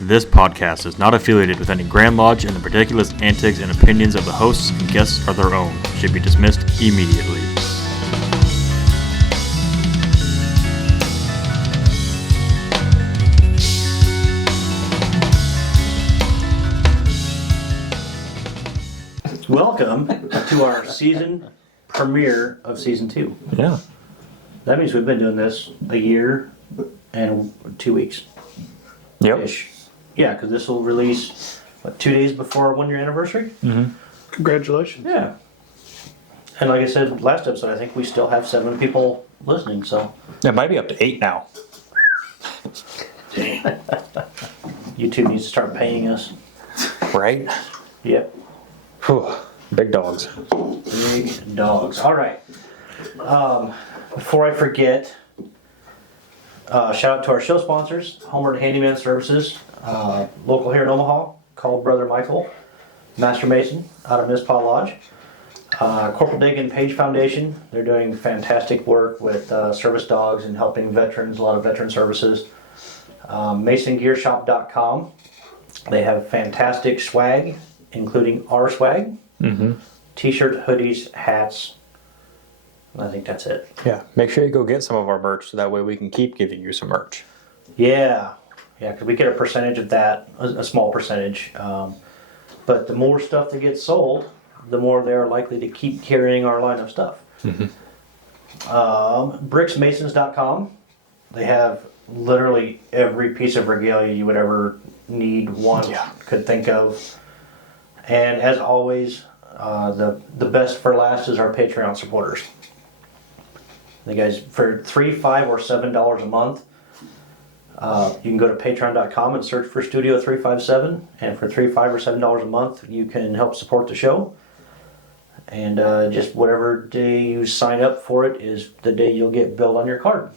This podcast is not affiliated with any Grand Lodge, and the particulars, antics, and opinions of the hosts and guests are their own. Should be dismissed immediately. Welcome to our season premiere of season 2. Yeah. That means we've been doing this a year and 2 weeks. Yep. Ish. Yeah, because this will release 2 days before our 1 year anniversary. Mm-hmm. Congratulations. Yeah. And like I said last episode, I think we still have 7 people listening. So It might be up to 8 now. YouTube needs to start paying us. Right? Yep. Whew. Big dogs. Big dogs. All right. Before I forget, shout out to our show sponsors, Homeward Handyman Services, local here in Omaha, called Brother Michael, Master Mason, out of Mizpah Lodge. Corporal Dagan Page Foundation, they're doing fantastic work with service dogs and helping veterans, a lot of veteran services. MasonGearShop.com, they have fantastic swag, including our swag. Mm-hmm. T-shirt, hoodies, hats. I think that's it. Yeah. Make sure you go get some of our merch so that way we can keep giving you some merch. Yeah, because we get a percentage of that, a small percentage. But the more stuff that gets sold, the more they're likely to keep carrying our line of stuff. Mm-hmm. BricksMasons.com. They have literally every piece of regalia you would ever need, want, could think of. And as always, the best for last is our Patreon supporters. The guys, for $3, $5, or $7 a month, you can go to patreon.com and search for Studio 357. And for $3, $5, or $7 a month, you can help support the show. And just whatever day you sign up for it is the day you'll get billed on your card.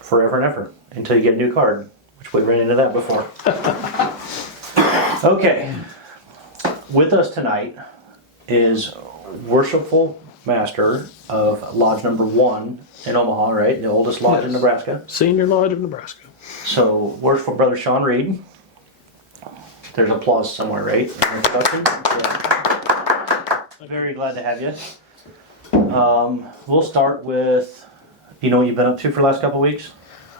Forever and ever. Until you get a new card, which we ran into that before. Okay. With us tonight is Worshipful Master of Lodge number 1 in Omaha, right? The oldest lodge in Nebraska. Senior Lodge of Nebraska. So, Worshipful Brother Sean Reed. There's applause somewhere, right? In introduction. Yeah. Very glad to have you. We'll start with, you know what you've been up to for the last couple of weeks?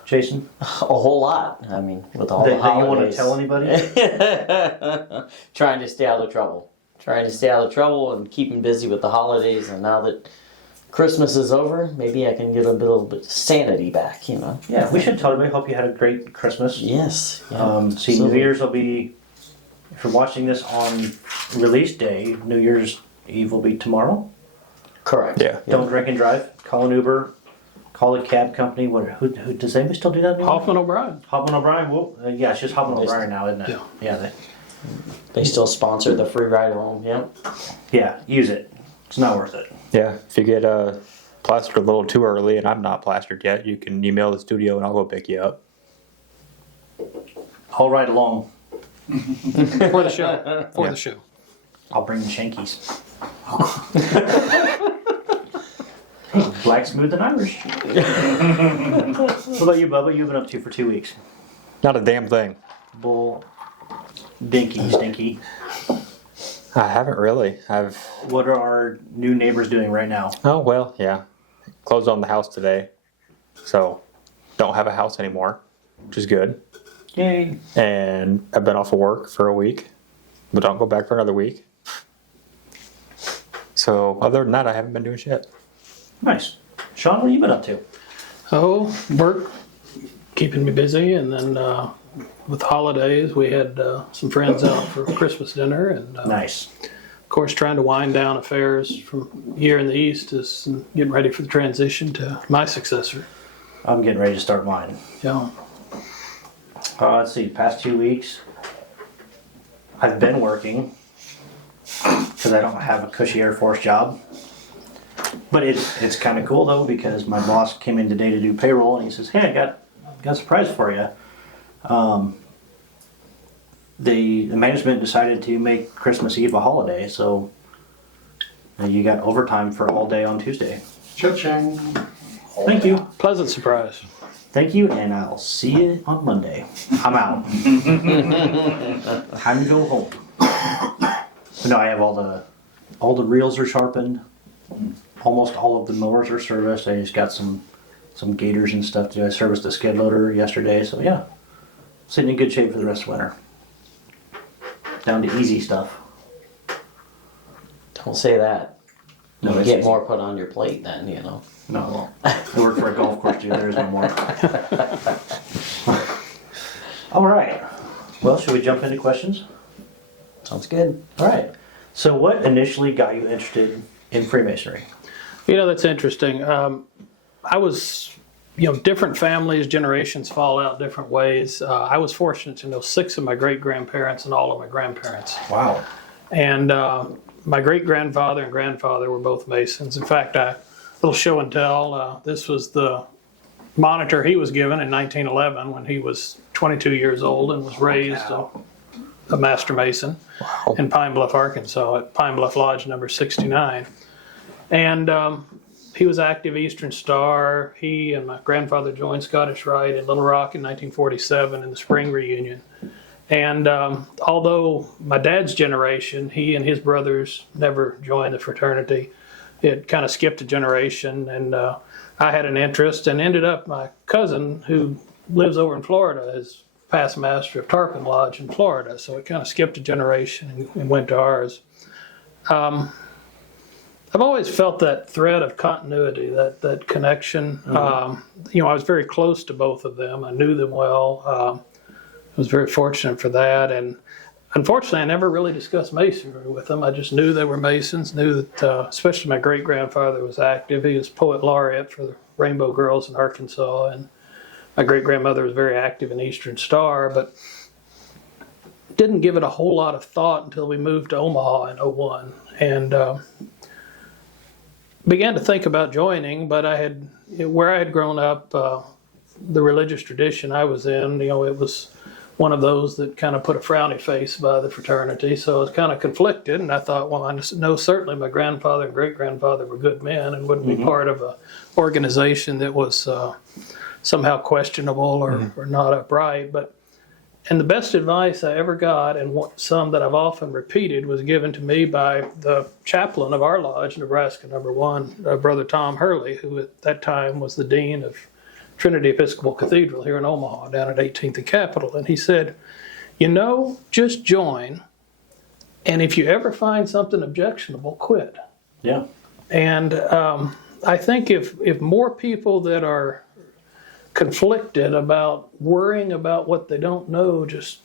Jason? A whole lot. I mean, with all the That holidays. you want to tell anybody? Trying to stay out of trouble. Trying to stay out of trouble and keeping busy with the holidays. And now that Christmas is over, maybe I can get a little bit of sanity back, you know. Yeah, we should tell everybody. Hope you had a great Christmas. Yes. Yeah. See, New Year's will be, if you're watching this on release day, New Year's Eve will be tomorrow. Correct. Yeah. Don't drink and drive. Call an Uber. Call a cab company. Who does anybody still do that anymore? Hoffman O'Brien. Hoffman O'Brien. Well, yeah, it's just Hoffman O'Brien now, isn't it? Yeah. They still sponsor the free ride home. Yep. Yeah, use it. It's not worth it. Yeah. If you get plastered a little too early, and I'm not plastered yet, you can email the studio and I'll go pick you up. I'll ride along. For the show. For the show. I'll bring the Shankies. Black, smooth, and Irish. What about you, Bubba? You've been up to for 2 weeks. Not a damn thing. Bull, dinky, stinky. I haven't really. What are our new neighbors doing right now? Oh, well, yeah. Closed on the house today. So, don't have a house anymore, which is good. Yay. And I've been off of work for a week, but don't go back for another week. So, other than that, I haven't been doing shit. Nice. Sean, what have you been up to? Oh, work. Keeping me busy. And then with holidays, we had some friends out for Christmas dinner. And Nice. of course, trying to wind down affairs from here in the East is getting ready for the transition to my successor. I'm getting ready to start mine. Yeah. Let's see, past 2 weeks, I've been working because I don't have a cushy Air Force job. But it's kind of cool though, because my boss came in today to do payroll and he says, "Hey, I got a surprise for you." The management decided to make Christmas Eve a holiday, so you got overtime for all day on Tuesday. Cha-ching. Thank you. Pleasant surprise. Thank you, and I'll see you on Monday. I'm out. Time to go home. But no, I have all the reels are sharpened. Almost all of the mowers are serviced. I just got some gators and stuff to do. I serviced the skid loader yesterday, so yeah. Sitting in good shape for the rest of winter. Down to easy stuff. Don't say that. No, You it's get easy. more put on your plate then, you know. No, I work for a golf course, dude. There is no more. All right. Well, should we jump into questions? Sounds good. All right. So, what initially got you interested in Freemasonry? You know, that's interesting. I was, different families, generations fall out different ways. I was fortunate to know 6 of my great-grandparents and all of my grandparents. Wow. And my great-grandfather and grandfather were both Masons. In fact, a little show and tell, this was the monitor he was given in 1911 when he was 22 years old and was raised a Master Mason in Pine Bluff, Arkansas, at Pine Bluff Lodge number 69. And he was active Eastern Star. He and my grandfather joined Scottish Rite in Little Rock in 1947 in the spring reunion. And although my dad's generation, he and his brothers never joined the fraternity, it kind of skipped a generation, and I had an interest and ended up, my cousin who lives over in Florida is past master of Tarpon Lodge in Florida, so it kind of skipped a generation and went to ours. I've always felt that thread of continuity, that connection. I was very close to both of them. I knew them well. I was very fortunate for that, and unfortunately, I never really discussed Masonry with them. I just knew they were Masons, knew that, especially my great-grandfather was active. He was poet laureate for the Rainbow Girls in Arkansas, and my great-grandmother was very active in Eastern Star, but didn't give it a whole lot of thought until we moved to Omaha in '01, and began to think about joining, but where I had grown up, the religious tradition I was in, it was one of those that kind of put a frowny face by the fraternity, so I was kind of conflicted, and I thought, well, I know certainly my grandfather and great-grandfather were good men and wouldn't be part of an organization that was somehow questionable or not upright. And the best advice I ever got, and some that I've often repeated, was given to me by the chaplain of our lodge, Nebraska number 1, Brother Tom Hurley, who at that time was the dean of Trinity Episcopal Cathedral here in Omaha, down at 18th and Capitol. And he said, just join, and if you ever find something objectionable, quit. Yeah. And I think if more people that are conflicted about worrying about what they don't know, just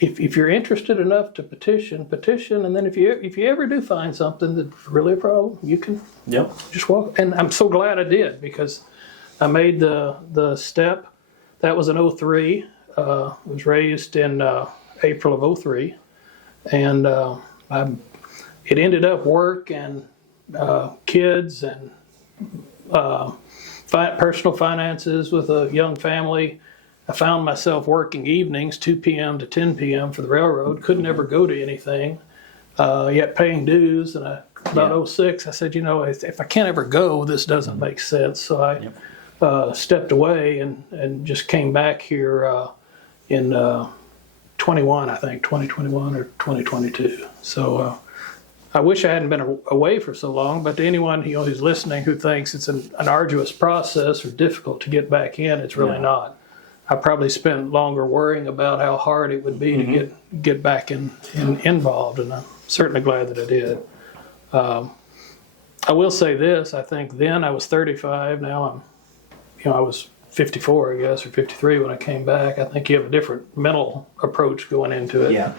if you're interested enough to petition, and then if you ever do find something that's really a problem, you can just walk. And I'm so glad I did, because I made the step. That was in '03. I was raised in April of '03, and it ended up work and kids and personal finances with a young family. I found myself working evenings, 2 p.m. to 10 p.m. for the railroad. Couldn't ever go to anything, yet paying dues. And about '06, I said, if I can't ever go, this doesn't make sense. So I stepped away and just came back here in 21, I think, 2021 or 2022. So I wish I hadn't been away for so long, but to anyone who's listening who thinks it's an arduous process or difficult to get back in, it's really not. I probably spent longer worrying about how hard it would be to get back involved, and I'm certainly glad that I did. I will say this: I think then I was 35. Now I was 54, I guess, or 53 when I came back. I think you have a different mental approach going into it. Yeah.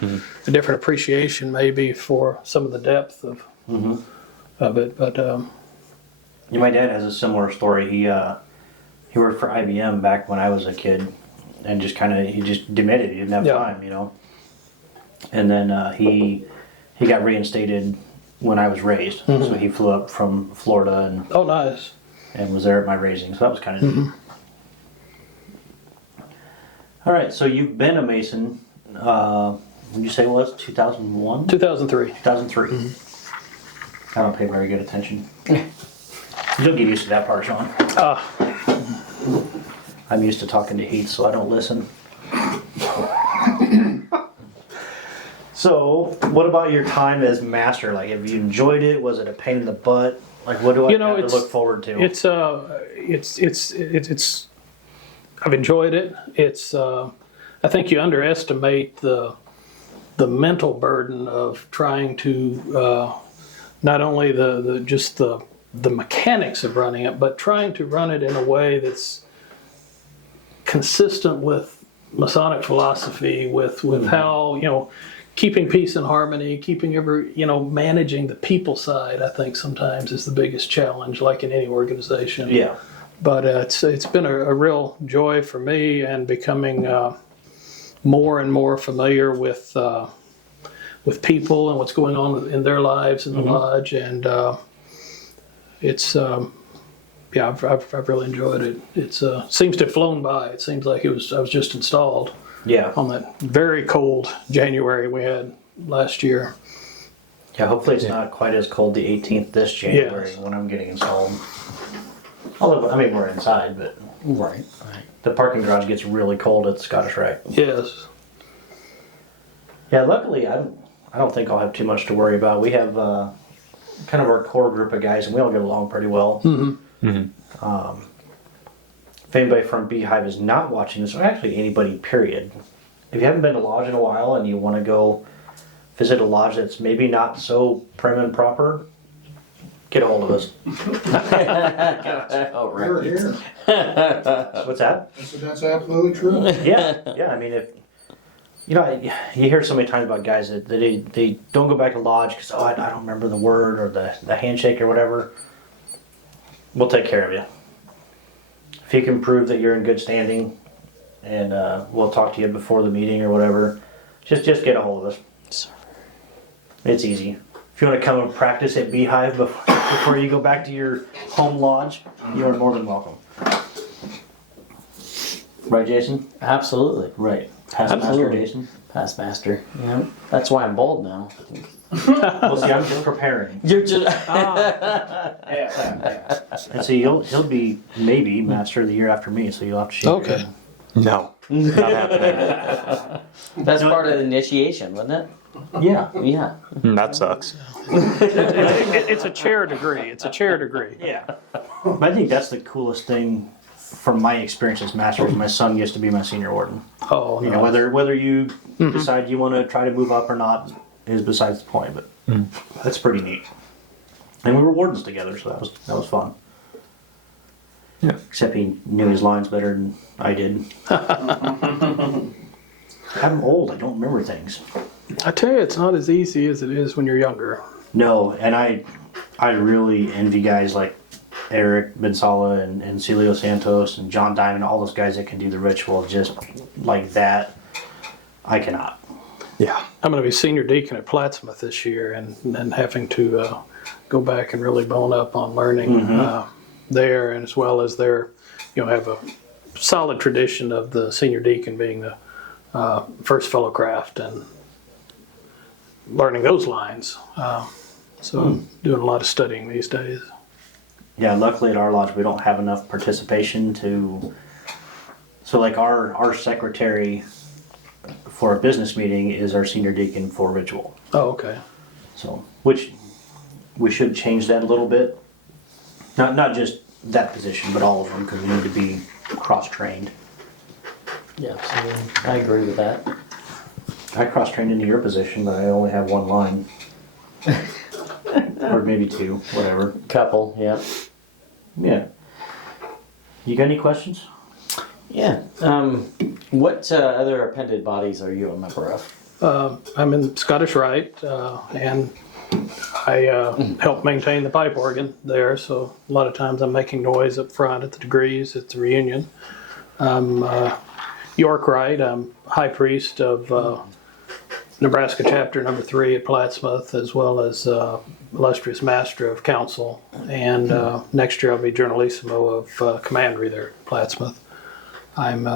A different appreciation maybe for some of the depth of it. But my dad has a similar story. He worked for IBM back when I was a kid, and he just demitted. He didn't have time, And then he got reinstated when I was raised. So he flew up from Florida nice. And was there at my raising. So that was kind of neat. All right, so you've been a Mason. Would you say it was 2001? 2003. 2003. I don't pay very good attention. You'll get used to that part, Sean. I'm used to talking to Heath, so I don't listen. So, what about your time as master? Like, have you enjoyed it? Was it a pain in the butt? Like, what do I have to look forward to? It's. I've enjoyed it. I think you underestimate the mental burden of trying to not only the mechanics of running it, but trying to run it in a way that's consistent with Masonic philosophy, with how, keeping peace and harmony, managing the people side, I think sometimes is the biggest challenge, like in any organization. Yeah. But it's been a real joy for me, and becoming more and more familiar with people and what's going on in their lives in the lodge, and I've really enjoyed it. It seems to have flown by. It seems like I was just installed. Yeah. On that very cold January we had last year. Yeah, hopefully it's not quite as cold the 18th this January when I'm getting installed. Although, I mean, we're inside, but Right. the parking garage gets really cold at the Scottish Rite. Yes. Yeah, luckily, I don't think I'll have too much to worry about. We have kind of our core group of guys, and we all get along pretty well. If anybody from Beehive is not watching this, or actually anybody, period, if you haven't been to lodge in a while and you want to go visit a lodge that's maybe not so prim and proper, get a hold of us. Oh, right. We're here. What's that? I said, that's absolutely true. Yeah. I mean, if you hear so many times about guys that they don't go back to lodge because I don't remember the word or the handshake or whatever. We'll take care of you. If you can prove that you're in good standing, and we'll talk to you before the meeting or whatever, just get a hold of us. It's easy. If you want to come and practice at Beehive before you go back to your home lodge, you are more than welcome. Right, Jason? Absolutely. Right. Past master, Jason? Past master. Yeah. That's why I'm bald now. Well, see, I'm just preparing. You're just. And so he'll be maybe master of the year after me, so you'll have to shake your head. No. Not happening. That's part of the initiation, wasn't it? Yeah. Yeah. That sucks. It's a chair degree. It's a chair degree. Yeah. But I think that's the coolest thing from my experience as master is my son gets to be my senior warden. Oh, You no. know, whether you decide you want to try to move up or not is besides the point, but that's pretty neat. And we were wardens together, so that was fun. Yeah. Except he knew his lines better than I did. I'm old, I don't remember things. I tell you, it's not as easy as it is when you're younger. No, and I really envy guys like Eric Bensala and Celio Santos and John Diamond, all those guys that can do the ritual just like that. I cannot. Yeah. I'm going to be senior deacon at Plattsmouth this year, and having to go back and really bone up on learning there, and as well as their, have a solid tradition of the senior deacon being the first fellow craft and learning those lines. So doing a lot of studying these days. Yeah, luckily at our lodge we don't have enough participation so like our secretary for a business meeting is our senior deacon for ritual. Oh, okay. So, which we should change that a little bit. Not just that position, but all of them, because we need to be cross-trained. Yeah, absolutely. I agree with that. I cross-trained into your position, but I only have one line. Or maybe two, whatever. Couple, yeah. Yeah. You got any questions? Yeah. What other appended bodies are you a member of? I'm in Scottish Rite, and I help maintain the pipe organ there, so a lot of times I'm making noise up front at the degrees, at the reunion. York Rite, I'm high priest of Nebraska chapter number 3 at Plattsmouth, as well as illustrious master of council, and next year I'll be generalissimo of commandery there at Plattsmouth. I'm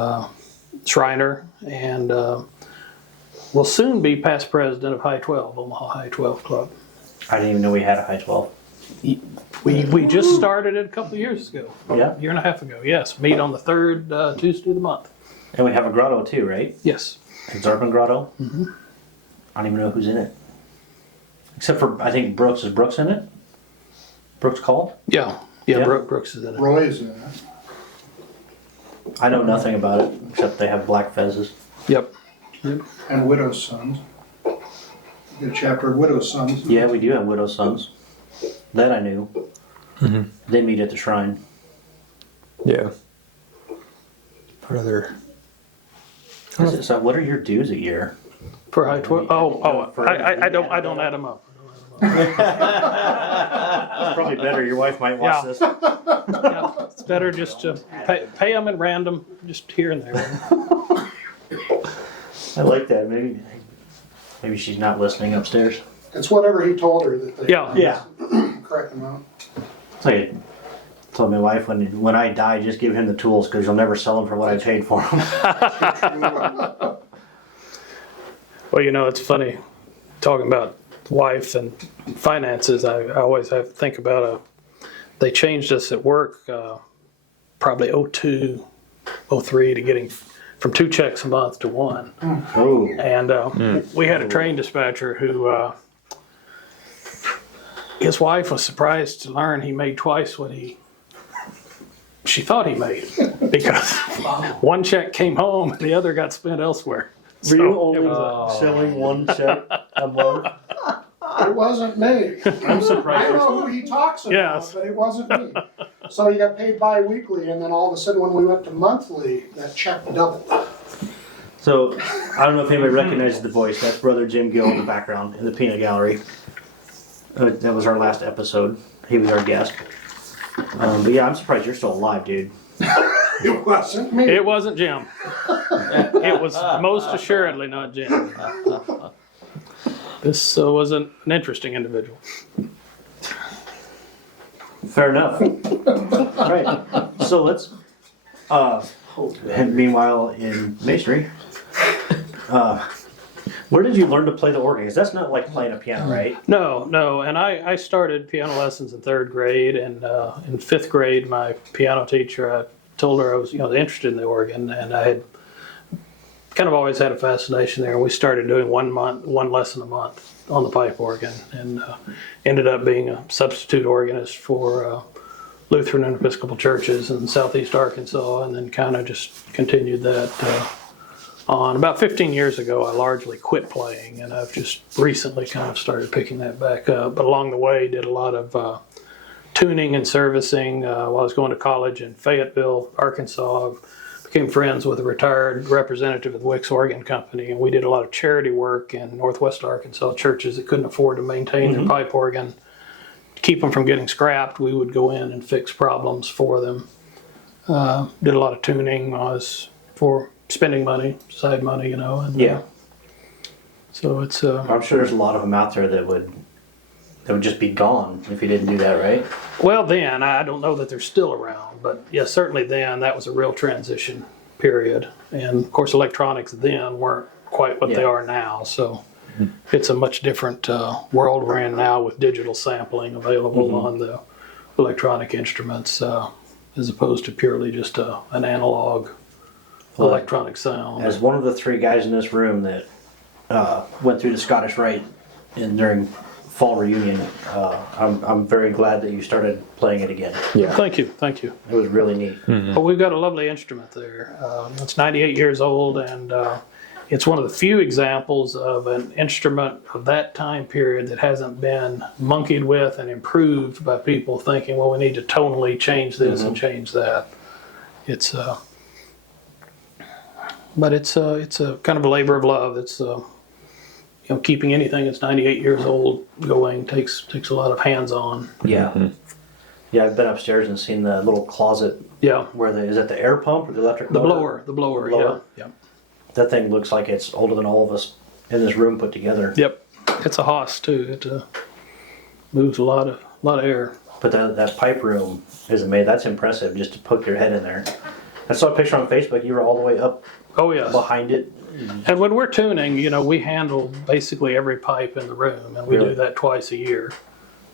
Shriner, and will soon be past president of High 12, Omaha High 12 Club. I didn't even know we had a high 12. We just started it a couple of years ago. Yeah. A year and a half ago, yes. Meet on the third Tuesday of the month. And we have a grotto too, right? Yes. Exarban Grotto. Mm-hmm. I don't even know who's in it. Except for, I think Brooks. Is Brooks in it? Brooks called? Yeah. Yeah. Brooks is in it. Roy is in it. I know nothing about it, except they have black fezzes. Yep. And Widow's Sons. The chapter of Widow's Sons. Yeah, we do have widow's sons. That I knew. Mm-hmm. They meet at the shrine. Yeah. Brother. So what are your dues a year? For high 12. Oh, For- I don't add them up. It's probably better. Your wife might watch Yeah. this. Yeah, it's better just to pay them at random, just here and there. I like that. Maybe she's not listening upstairs. It's whatever he told her that they Yeah. correct amount. It's like I told my wife when I die, just give him the tools because you'll never sell them for what I paid for them. Well, it's funny talking about wife and finances. I always have to think about they changed us at work probably 02, 03 to getting from 2 checks a month to 1. Oh, And we had a train dispatcher who his wife was surprised to learn he made twice what she thought he made, because one check came home and the other got spent elsewhere. were you So, only selling one check a month? It wasn't me. I'm I surprised. know who he talks about, Yes. but it wasn't me. So he got paid bi-weekly, and then all of a sudden when we went to monthly, that check doubled. So I don't know if anybody recognizes the voice. That's Brother Jim Gill in the background in the peanut gallery. That was our last episode. He was our guest. But yeah, I'm surprised you're still alive, dude. It wasn't me. it wasn't Jim. It was most assuredly not Jim. This was an interesting individual. Fair enough. All right. So let's. And meanwhile, in masonry, where did you learn to play the organ? Because that's not like playing a piano, right? No. And I started piano lessons in 3rd grade, and in 5th grade, my piano teacher, I told her I was interested in the organ, and I had kind of always had a fascination there. We started doing one lesson a month on the pipe organ, and ended up being a substitute organist for Lutheran and Episcopal churches in southeast Arkansas, and then kind of just continued that on. About 15 years ago, I largely quit playing, and I've just recently kind of started picking that back up. But along the way, did a lot of tuning and servicing while I was going to college in Fayetteville, Arkansas. Became friends with a retired representative of the Wicks Organ Company, and we did a lot of charity work in northwest Arkansas, churches that couldn't afford to maintain their pipe organ. To keep them from getting scrapped, we would go in and fix problems for them. Did a lot of tuning for spending money, side money, And, Yeah. So it's I'm sure there's a lot of them out there that would just be gone if you didn't do that, right? well, then I don't know that they're still around, but yeah, certainly then that was a real transition period. And of course, electronics then weren't quite what they are now. So it's a much different world we're in now with digital sampling available on the electronic instruments, as opposed to purely just an analog electronic sound. As one of the 3 guys in this room that went through the Scottish Rite during fall reunion, I'm very glad that you started playing it again. Yeah. Thank you. It was really neat. Well, we've got a lovely instrument there. It's 98 years old, and it's one of the few examples of an instrument of that time period that hasn't been monkeyed with and improved by people thinking, well, we need to tonally change this and change that. It's but it's a kind of a labor of love. It's keeping anything that's 98 years old going takes a lot of hands-on. Yeah. Yeah, I've been upstairs and seen the little closet Yeah. where is that the air pump or the electric The motor? blower. blower. Yeah. That thing looks like it's older than all of us in this room put together. Yep. It's a Haas too. It moves a lot of air. But that pipe room is amazing. That's impressive just to poke your head in there. I saw a picture on Facebook. You were all the way up Oh yes. behind it. And when we're tuning, we handle basically every pipe in the room, and we Really? do that twice a year.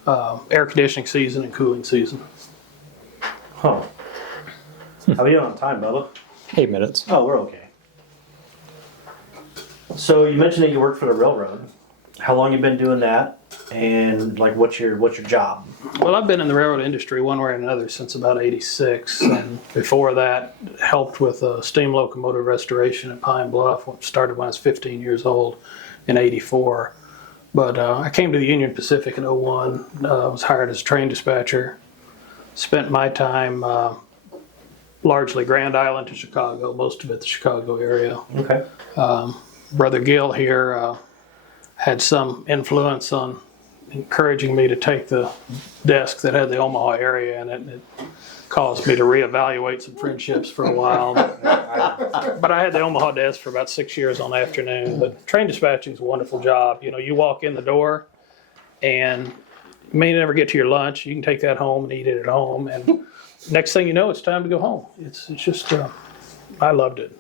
air conditioning season and cooling season. Huh. How are we doing on time, Bubba? 8 minutes. Oh, we're okay. So you mentioned that you work for the railroad. How long you been doing that? And like, what's your job? Well, I've been in the railroad industry one way or another since about '86, and before that, helped with steam locomotive restoration at Pine Bluff. Started when I was 15 years old in '84. But I came to the Union Pacific in '01. Was hired as a train dispatcher. Spent my time largely Grand Island to Chicago, most of it the Chicago area. Okay. Brother Gill here had some influence on encouraging me to take the desk that had the Omaha area in it. And it caused me to reevaluate some friendships for a while. But I had the Omaha desk for about 6 years on the afternoon. But train dispatching is a wonderful job. You know, you walk in the door and you may never get to your lunch. You can take that home and eat it at home. And next thing you know, it's time to go home. It's just, I loved it.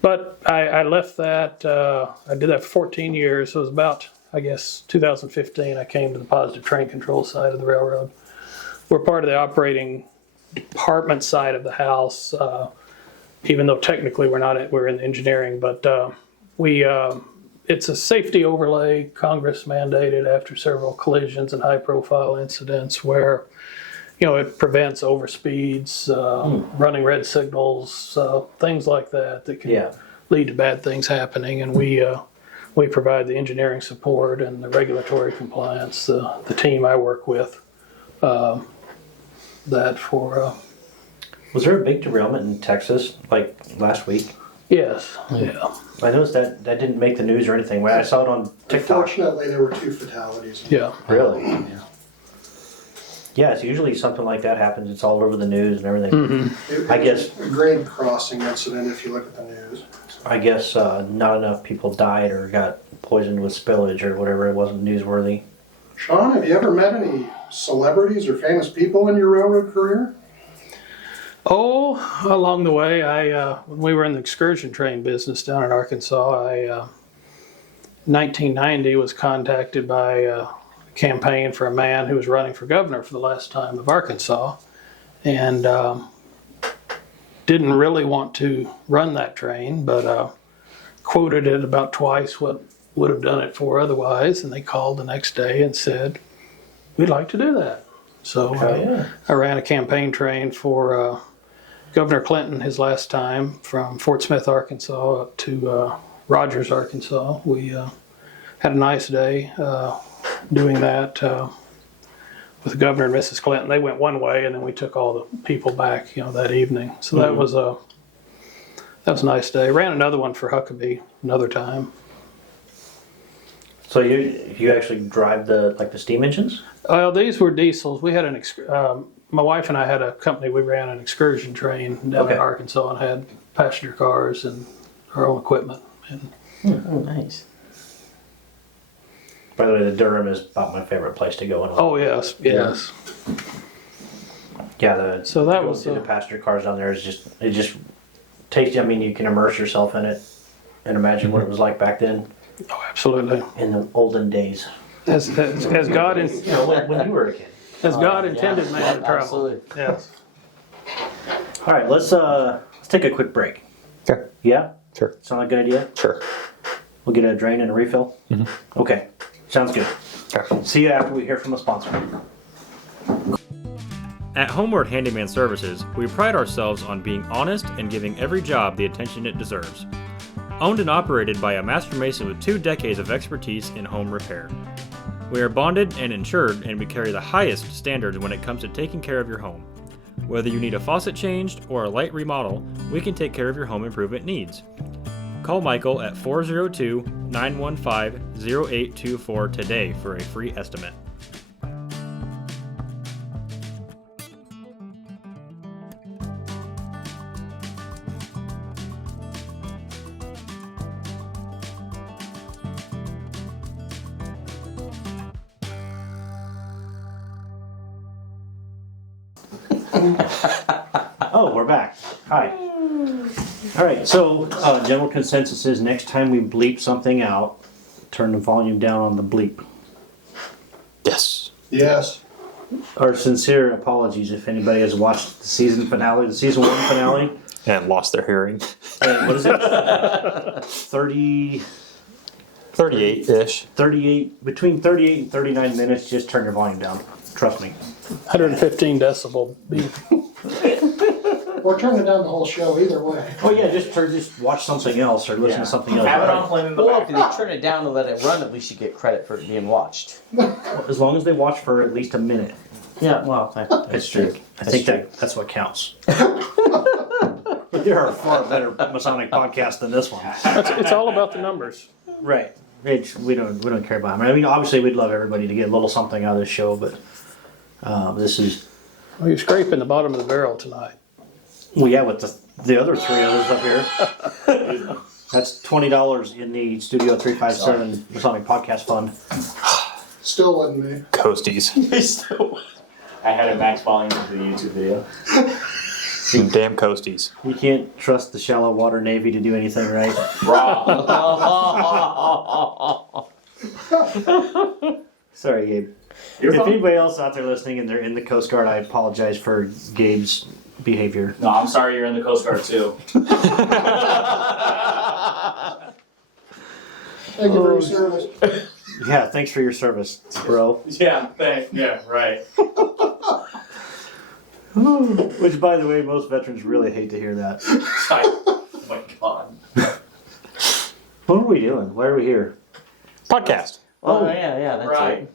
But I left that, I did that for 14 years. So it was about, I guess, 2015, I came to the positive train control side of the railroad. We're part of the operating department side of the house, even though technically we're in engineering, but it's a safety overlay Congress mandated after several collisions and high profile incidents where, you know, it prevents overspeeds, running red signals, things like that can lead to bad things happening. And we provide the engineering support and the regulatory compliance. The team I work with, that for. Was there a big derailment in Texas like last week? Yes. Yeah. I noticed that didn't make the news or anything. I saw it on TikTok. Unfortunately, there were 2 fatalities. Yeah. Really? Yeah, it's usually something like that happens. It's all over the news and everything. I guess a grade crossing incident if you look at the news. I guess not enough people died or got poisoned with spillage or whatever. It wasn't newsworthy. Sean, have you ever met any celebrities or famous people in your railroad career? Oh, along the way, when we were in the excursion train business down in Arkansas, in 1990 was contacted by a campaign for a man who was running for governor for the last time of Arkansas, and didn't really want to run that train, but quoted it about twice what would have done it for otherwise, and they called the next day and said, "We'd like to do that." So I ran a campaign train for Governor Clinton his last time from Fort Smith, Arkansas up to Rogers, Arkansas. We had a nice day doing that with the governor and Mrs. Clinton. They went one way, and then we took all the people back, you know, that evening. So that was a nice day. Ran another one for Huckabee another time. So you actually drive the steam engines? Well, these were diesels. We had my wife and I had a company. We ran an excursion train down in Arkansas and had passenger cars and our own equipment. And, Oh, nice. By the way, the Durham is about my favorite place to go in. oh yes. Yeah, So that was the passenger cars down there. It just takes you. I mean, you can immerse yourself in it and imagine what it was like back then. Oh, absolutely. In the olden days. As God when you were a kid. as God intended man to travel. Absolutely. Yes. All right, let's take a quick break. Okay. Yeah? Sure. Sound like a good idea? Sure. We'll get a drain and a refill? Okay. Sounds good. Okay. See you after we hear from the sponsor. At Homeward Handyman Services, we pride ourselves on being honest and giving every job the attention it deserves. Owned and operated by a master mason with 2 decades of expertise in home repair. We are bonded and insured, and we carry the highest standards when it comes to taking care of your home. Whether you need a faucet changed or a light remodel, we can take care of your home improvement needs. Call Michael at 402-915-0824 today for a free estimate. Oh, we're back. Hi. All right, so general consensus is next time we bleep something out, turn the volume down on the bleep. Yes. Yes. Our sincere apologies if anybody has watched the season 1 finale. And lost their hearing. And what is it? 38, 38-ish. between 38 and 39 minutes, just turn your volume down. Trust me. 115 decibel beep. Or turn it down the whole show, either way. Oh yeah, just watch something else or listen to something else. Have it on playing in the Well, if they background. turn it down and let it run, at least you get credit for it being watched. As long as they watch for at least a minute. Yeah, well, That's true. I think that's what counts. There are far better Masonic podcasts than this one. It's all about the numbers. Right. We don't care about them. I mean, obviously, we'd love everybody to get a little something out of this show, but this is. Well, you're scraping the bottom of the barrel tonight. Well, yeah, with the other three others up here. That's $20 in the Studio 357 Masonic Podcast Fund. Still wasn't me. Coasties. I had a max volume of the YouTube video. Damn coasties. You can't trust the shallow water Navy to do anything right. Sorry, Gabe. You're If fine. anybody else out there listening and they're in the Coast Guard, I apologize for Gabe's behavior. No, I'm sorry you're in the Coast Guard too. Thank you for your service. Yeah, thanks for your service, bro. Yeah, right. Which, by the way, most veterans really hate to hear that. Oh my god. What are we doing? Why are we here? Podcast. Oh, yeah, that's Right. right.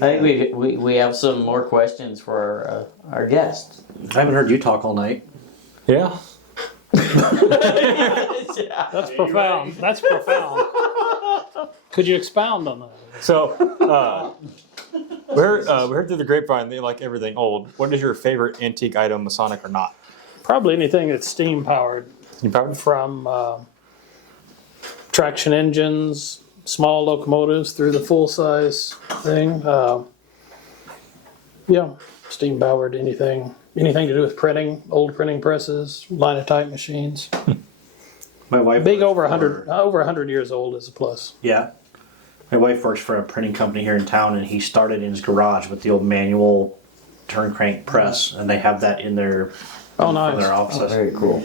I think we have some more questions for our guest. I haven't heard you talk all night. Yeah. That's profound. That's profound. Could you expound on that? So, we heard through the grapevine that you like everything old. What is your favorite antique item, Masonic or not? Probably anything that's steam powered, You powered? from traction engines, small locomotives through the full size thing. Yeah, steam powered anything to do with printing, old printing presses, linotype machines. My wife Big works over for- 100 years old is a plus. Yeah. My wife works for a printing company here in town, and he started in his garage with the old manual turn crank press, and they have that in their Oh, in nice. their offices. Very cool.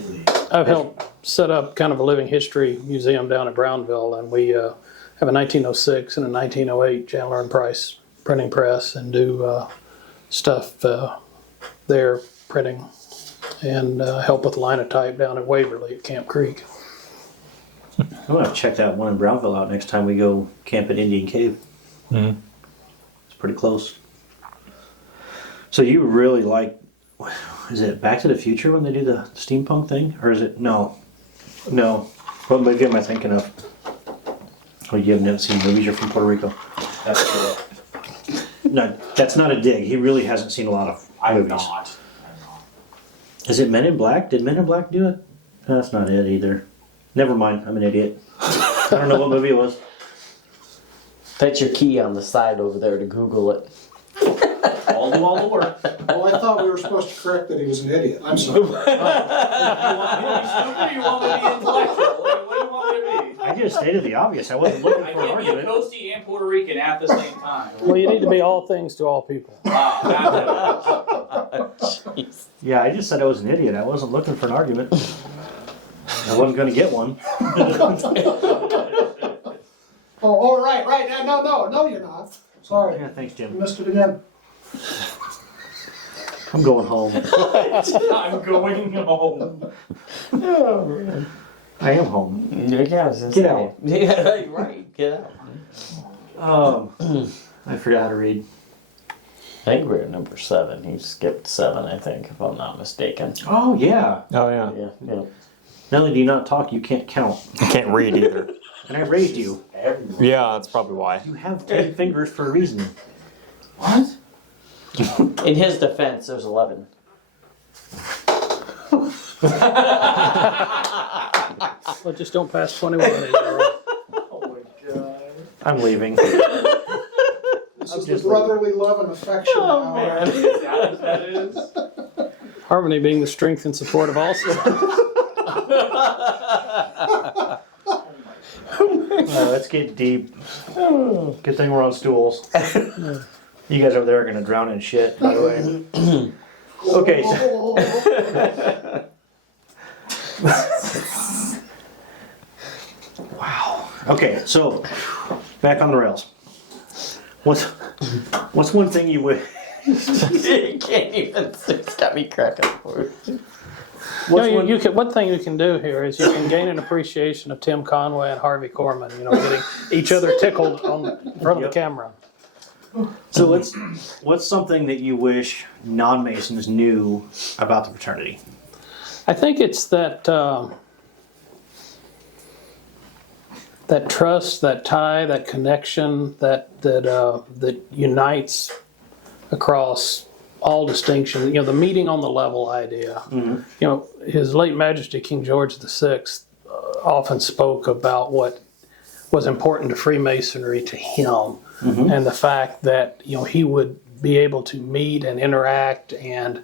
I've helped set up kind of a living history museum down at Brownville, and we have a 1906 and a 1908 Chandler and Price printing press, and do stuff there printing, and help with linotype down at Waverly at Camp Creek. I'm gonna check that one in Brownville out next time we go camp at Indian Cave. Mhm. It's pretty close. So you really like? Is it Back to the Future when they do the steampunk thing, or is it no? What movie am I thinking of? Oh, you haven't seen movies. You're from Puerto Rico. That's true. No, that's not a dig. He really hasn't seen a lot of I'm movies. not. Is it Men in Black? Did Men in Black do it? No, that's not it either. Never mind. I'm an idiot. I don't know what movie it was. That's your key on the side over there to Google it. I'll do all the work. Well, I thought we were supposed to correct that he was an idiot. I'm sorry. You want me to be intellectual? What do you want me to be? I just stated the obvious. I wasn't looking I for an can't be a argument. Coastie and Puerto Rican at the same time. Well, you need to be all things to all people. Wow, Yeah, I just said I was an idiot. I wasn't looking for an argument. I wasn't going to get one. Oh, right. No, you're not. Sorry. Yeah, thanks, You Jim. missed it again. I'm going home. I'm going home. I am home. Yeah, I was gonna Get say. out. Yeah, right. Get out. I forgot how to read. I think we're at number 7. You skipped 7, I think, if I'm not mistaken. Oh, yeah. Oh, yeah. Yeah. Not only do you not talk, you can't count. I can't read either. And I raised you. Yeah, that's probably why. You have 10 fingers for a reason. What? In his defense, there's 11. Well, just don't pass 21. and you're all right. Oh my god. I'm leaving. This is the brotherly love and affection. Oh, hour. man. Is that what that is? Harmony being the strength and support of all systems. Let's get deep. Good thing we're on stools. You guys over there are gonna drown in shit, by the way. Okay. Wow. Okay, so back on the rails. What's one thing you would? You can't even. It's got me cracking up. One thing you can do here is you can gain an appreciation of Tim Conway and Harvey Korman, getting each other tickled in front of the camera. So what's something that you wish non-Masons knew about the fraternity? I think it's that that trust, that tie, that connection that unites across all distinction. The meeting on the level idea. Mm-hmm. His late Majesty King George VI often spoke about what was important to Freemasonry to him, mm-hmm. and the fact that he would be able to meet and interact, and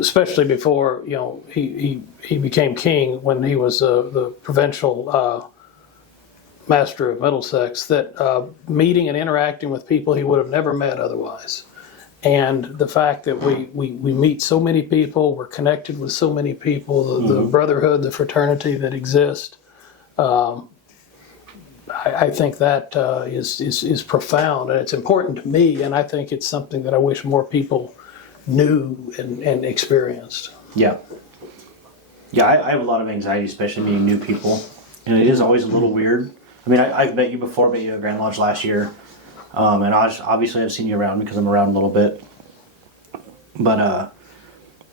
especially before he became king, when he was the provincial master of Middlesex, that meeting and interacting with people he would have never met otherwise. And the fact that we meet so many people, we're connected with so many people, the brotherhood, the fraternity that exists, I think that is profound, and it's important to me, and I think it's something that I wish more people knew and experienced. Yeah. Yeah, I have a lot of anxiety, especially meeting new people, and it is always a little weird. I mean, I've met you before, met you at Grand Lodge last year. And obviously I've seen you around because I'm around a little bit. But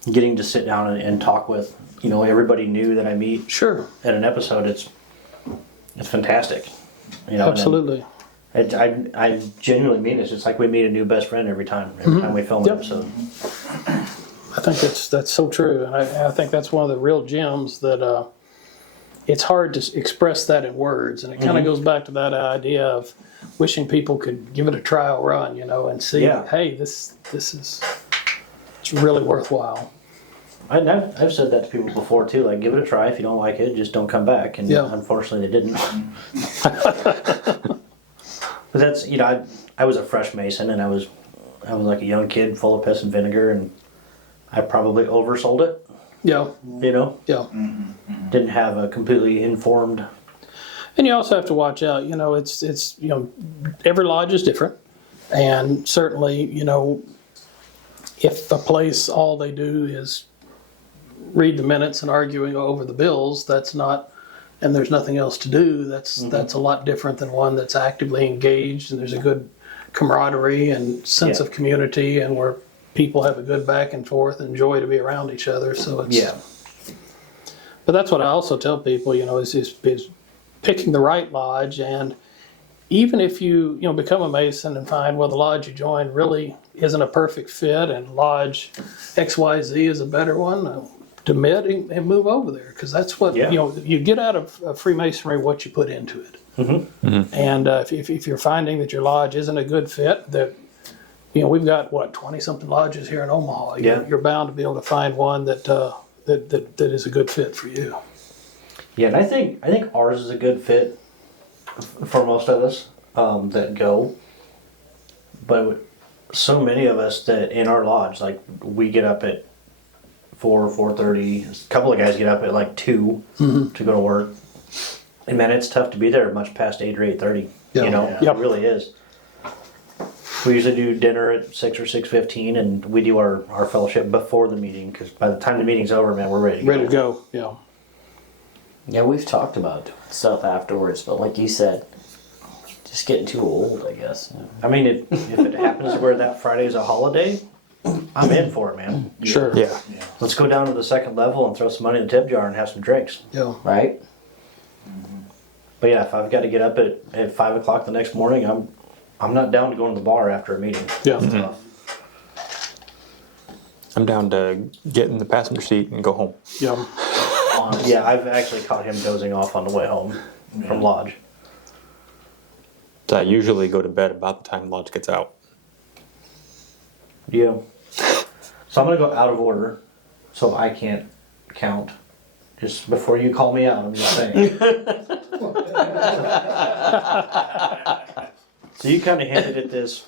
getting to sit down and talk with, everybody new that I meet Sure. at an episode, it's fantastic. Absolutely. I genuinely mean this. It's like we meet a new best friend every time we film an episode. I think that's so true. And I think that's one of the real gems that it's hard to express that in words. And it kind of goes back to that idea of wishing people could give it a trial run, and see, hey, this is it's really worthwhile. I've said that to people before too. Like, give it a try. If you don't like it, just don't come back. And unfortunately, they didn't. But that's I was a fresh Mason, and I was like a young kid full of piss and vinegar, and I probably oversold it. Yeah. Yeah. Didn't have a completely informed. And you also have to watch out. It's every lodge is different, and certainly if a place all they do is read the minutes and arguing over the bills, that's not, and there's nothing else to do. That's a lot different than one that's actively engaged, and there's a good camaraderie and sense of community, and where people have a good back and forth and joy to be around each other. So it's But that's what I also tell people. Is picking the right lodge, and even if you become a Mason and find, well, the lodge you join really isn't a perfect fit, and lodge XYZ is a better one, demit and move over there, because that's what you get out of Freemasonry, what you put into it. Mm-hmm. Mm-hmm. And if you're finding that your lodge isn't a good fit, that we've got 20-something lodges here in Omaha. You're bound to be able to find one that is a good fit for you. Yeah, and I think ours is a good fit for most of us that go. But so many of us that in our lodge, like, we get up at 4:30. A couple of guys get up at like 2 to go to work. And man, it's tough to be there much past 8 or 8:30. It really is. We usually do dinner at 6 or 6:15, and we do our fellowship before the meeting, because by the time the meeting's over, man, we're ready to go. Yeah. Yeah, we've talked about doing stuff afterwards, but like you said, just getting too old, I guess. I mean, if it happens where that Friday is a holiday, I'm in for it, man. Sure. Yeah. Let's go down to the second level and throw some money in the tip jar and have some drinks. Yeah. Right? But yeah, if I've got to get up at 5 o'clock the next morning, I'm not down to going to the bar after a meeting. Yeah. Mm-hmm. I'm down to get in the passenger seat and go home. Yeah. Yeah, I've actually caught him dozing off on the way home from lodge. So I usually go to bed about the time lodge gets out. Yeah. So I'm going to go out of order so I can't count. Just before you call me out, I'm just saying. So you kind of hinted at this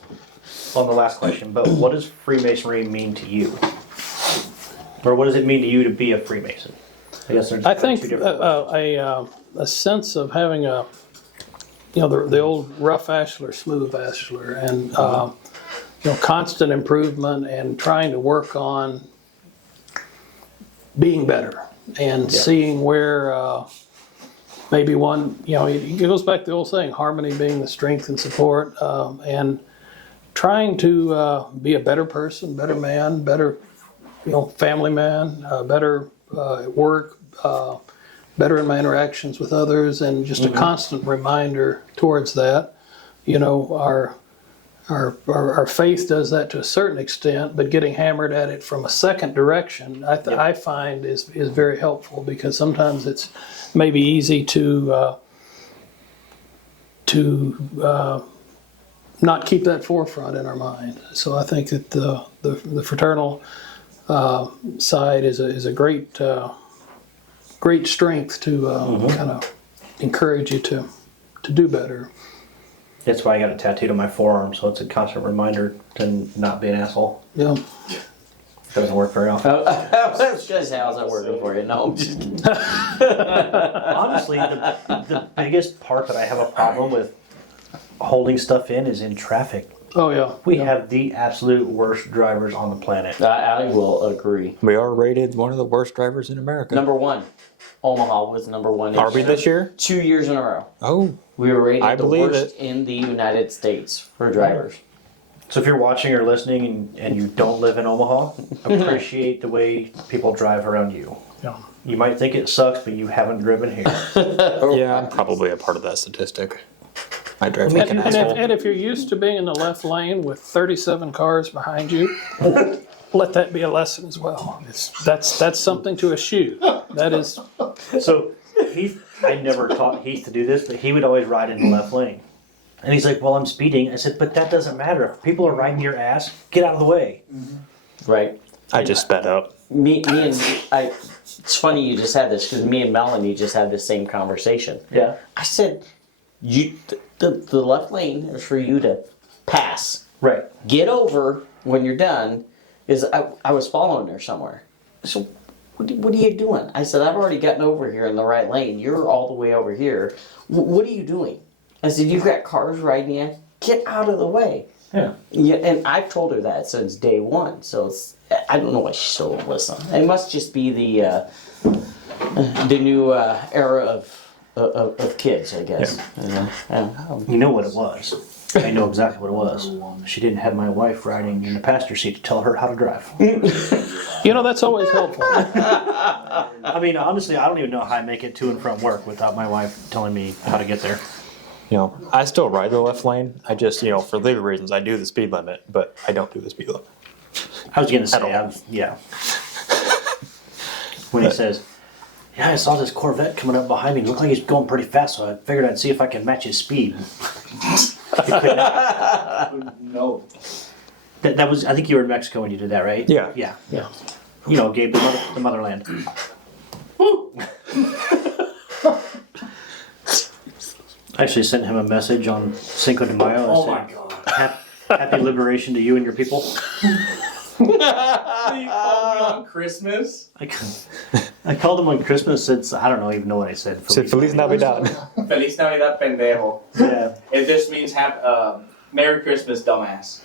on the last question, but what does Freemasonry mean to you? Or what does it mean to you to be a Freemason? I guess there's I think two different questions. a sense of having the old rough ashlar, smooth ashlar, and constant improvement and trying to work on being better and seeing where maybe one, it goes back to the old saying, harmony being the strength and support, and trying to be a better person, better man, better, family man, better at work, better in my interactions with others, and just a constant reminder towards that. Our faith does that to a certain extent, but getting hammered at it from a second direction, I find is very helpful, because sometimes it's maybe easy to not keep that forefront in our mind. So I think that the fraternal side is a great strength to kind of encourage you to do better. That's why I got it tattooed on my forearm, so it's a constant reminder to not be an asshole. Yeah. Doesn't work very often. That's just how's that working for you? No, I'm just kidding. Honestly, the biggest part that I have a problem with holding stuff in is in traffic. Oh yeah. We have the absolute worst drivers on the planet. I will agree. We are rated one of the worst drivers in America. Number one. Omaha was number one. Are we this year? 2 years in a row. Oh. We were rated I the believe worst in the United States for drivers. So if you're watching or listening and you don't live in Omaha, appreciate the way people drive around you. Yeah. You might think it sucks, but you haven't driven here. Yeah, I'm probably a part of that statistic. I drive like an asshole. And if you're used to being in the left lane with 37 cars behind you, let that be a lesson as well. That's something to eschew. That is. So I never taught Heath to do this, but he would always ride in the left lane. And he's like, well, I'm speeding. I said, but that doesn't matter. If people are riding your ass, get out of the way. Right. I just sped up. Me and I. It's funny you just had this, because me and Melanie just had this same conversation. Yeah. I said, the left lane is for you to pass. Right. Get over when you're done. I was following her somewhere. So what are you doing? I said, I've already gotten over here in the right lane. You're all the way over here. What are you doing? I said, you've got cars riding you. Get out of the way. Yeah. Yeah, and I've told her that since day one. So I don't know why she still won't listen. It must just be the new era of kids, I guess. Yeah. You know what it was. I know exactly what it was. She didn't have my wife riding in the passenger seat to tell her how to drive. That's always helpful. I mean, honestly, I don't even know how I make it to and from work without my wife telling me how to get there. I still ride the left lane. I just, for legal reasons, I do the speed limit, but I don't do the speed limit. I was going to say, yeah. When he says, yeah, I saw this Corvette coming up behind me. It looked like he's going pretty fast, so I figured I'd see if I could match his speed. No. That was, I think you were in Mexico when you did that, right? Yeah. Yeah. Yeah. Gabe, the motherland. I actually sent him a message on Cinco de Mayo. Oh my God. Happy liberation to you and your people. You called me on Christmas? I called him on Christmas since, I don't even know what I said. Feliz Navidad. Feliz Navidad, pendejo. Yeah. It just means Merry Christmas, dumbass.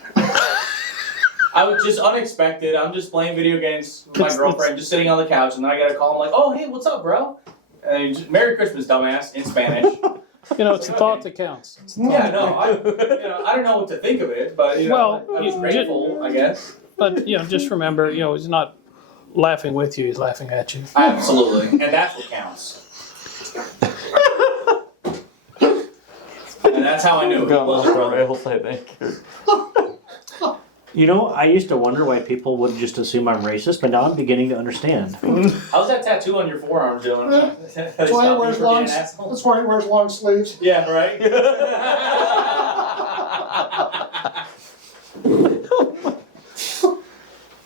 I was just unexpected. I'm just playing video games with my girlfriend, just sitting on the couch, and then I got a call. I'm like, oh, hey, what's up, bro? And just, Merry Christmas, dumbass, in Spanish. It's the thought that counts. Yeah, no, I don't know what to think of it, but I was grateful, I guess. But just remember, he's not laughing with you; he's laughing at you. Absolutely, and that's what counts. And that's how I knew it was. I think. I used to wonder why people would just assume I'm racist, but now I'm beginning to understand. How's that tattoo on your forearm doing? That's why he wears long sleeves. Yeah, right?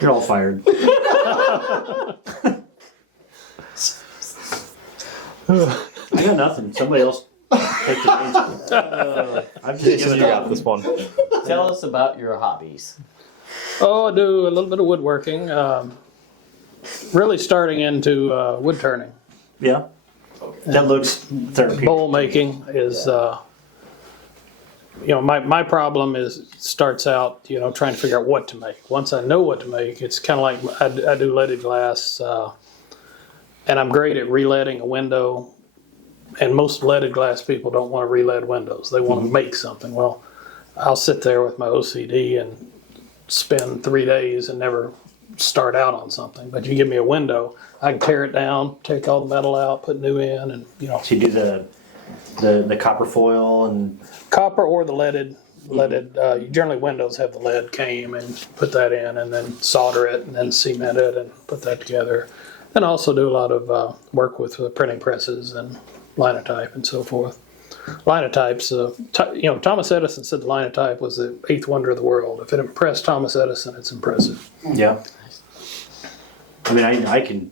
You're all fired. I got nothing. Somebody else take the reins. I'm just giving You up. got this one. Tell us about your hobbies. Oh, I do a little bit of woodworking. Really starting into wood turning. Yeah. That looks therapeutic. Bowl making is, my problem is starts out, trying to figure out what to make. Once I know what to make, it's kind of like I do leaded glass, and I'm great at re-leading a window. And most leaded glass people don't want to re-lead windows. They want to make something. Well, I'll sit there with my OCD and spend 3 days and never start out on something. But you give me a window, I can tear it down, take all the metal out, put new in, and So you do the copper foil and copper or the leaded. Generally windows have the lead came and put that in, and then solder it, and then cement it, and put that together. And also do a lot of work with printing presses and linotype and so forth. Linotypes, Thomas Edison said the linotype was the 8th wonder of the world. If it impressed Thomas Edison, it's impressive. yeah. I mean, I can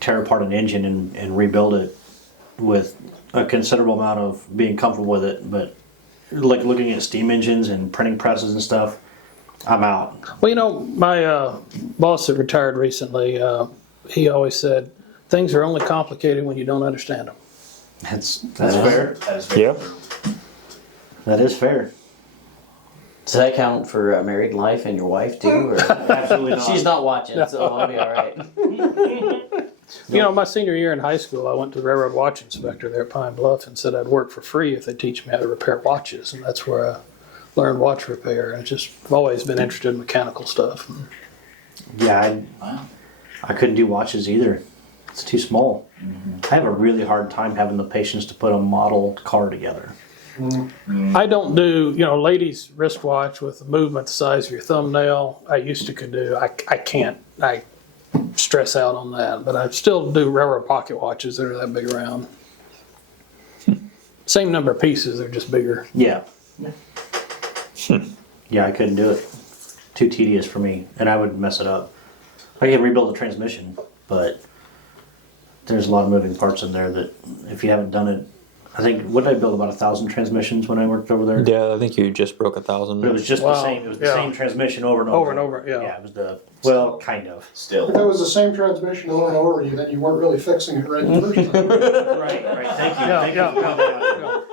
tear apart an engine and rebuild it with a considerable amount of being comfortable with it, but like looking at steam engines and printing presses and stuff, I'm out. Well, my boss that retired recently, he always said, things are only complicated when you don't understand them. That's fair. That is very Yeah. true. That is fair. Does that count for married life and your wife too? Or? Absolutely not. She's not watching, so I'll be all right. My senior year in high school, I went to the railroad watch inspector there at Pine Bluff and said I'd work for free if they teach me how to repair watches. And that's where I learned watch repair. And I've always been interested in mechanical stuff. Yeah, I couldn't do watches either. It's too small. I have a really hard time having the patience to put a model car together. I don't do, ladies' wristwatch with a movement the size of your thumbnail. I used to could do. I can't. I stress out on that. But I still do railroad pocket watches that are that big around. Same number of pieces, they're just bigger. Yeah. Yeah, I couldn't do it. Too tedious for me, and I would mess it up. I can rebuild the transmission, but there's a lot of moving parts in there that if you haven't done it, I think, what did I build, about 1,000 transmissions when I worked over there? Yeah, I think you just broke 1,000. But it was just the Wow. same. It was the Yeah. same transmission over and over. Over and over, yeah. Yeah, it was kind of. Still. If it was the same transmission over and over, then you weren't really fixing it right the first time. Right. Thank you. Yeah, Thank yeah, you for pointing that out.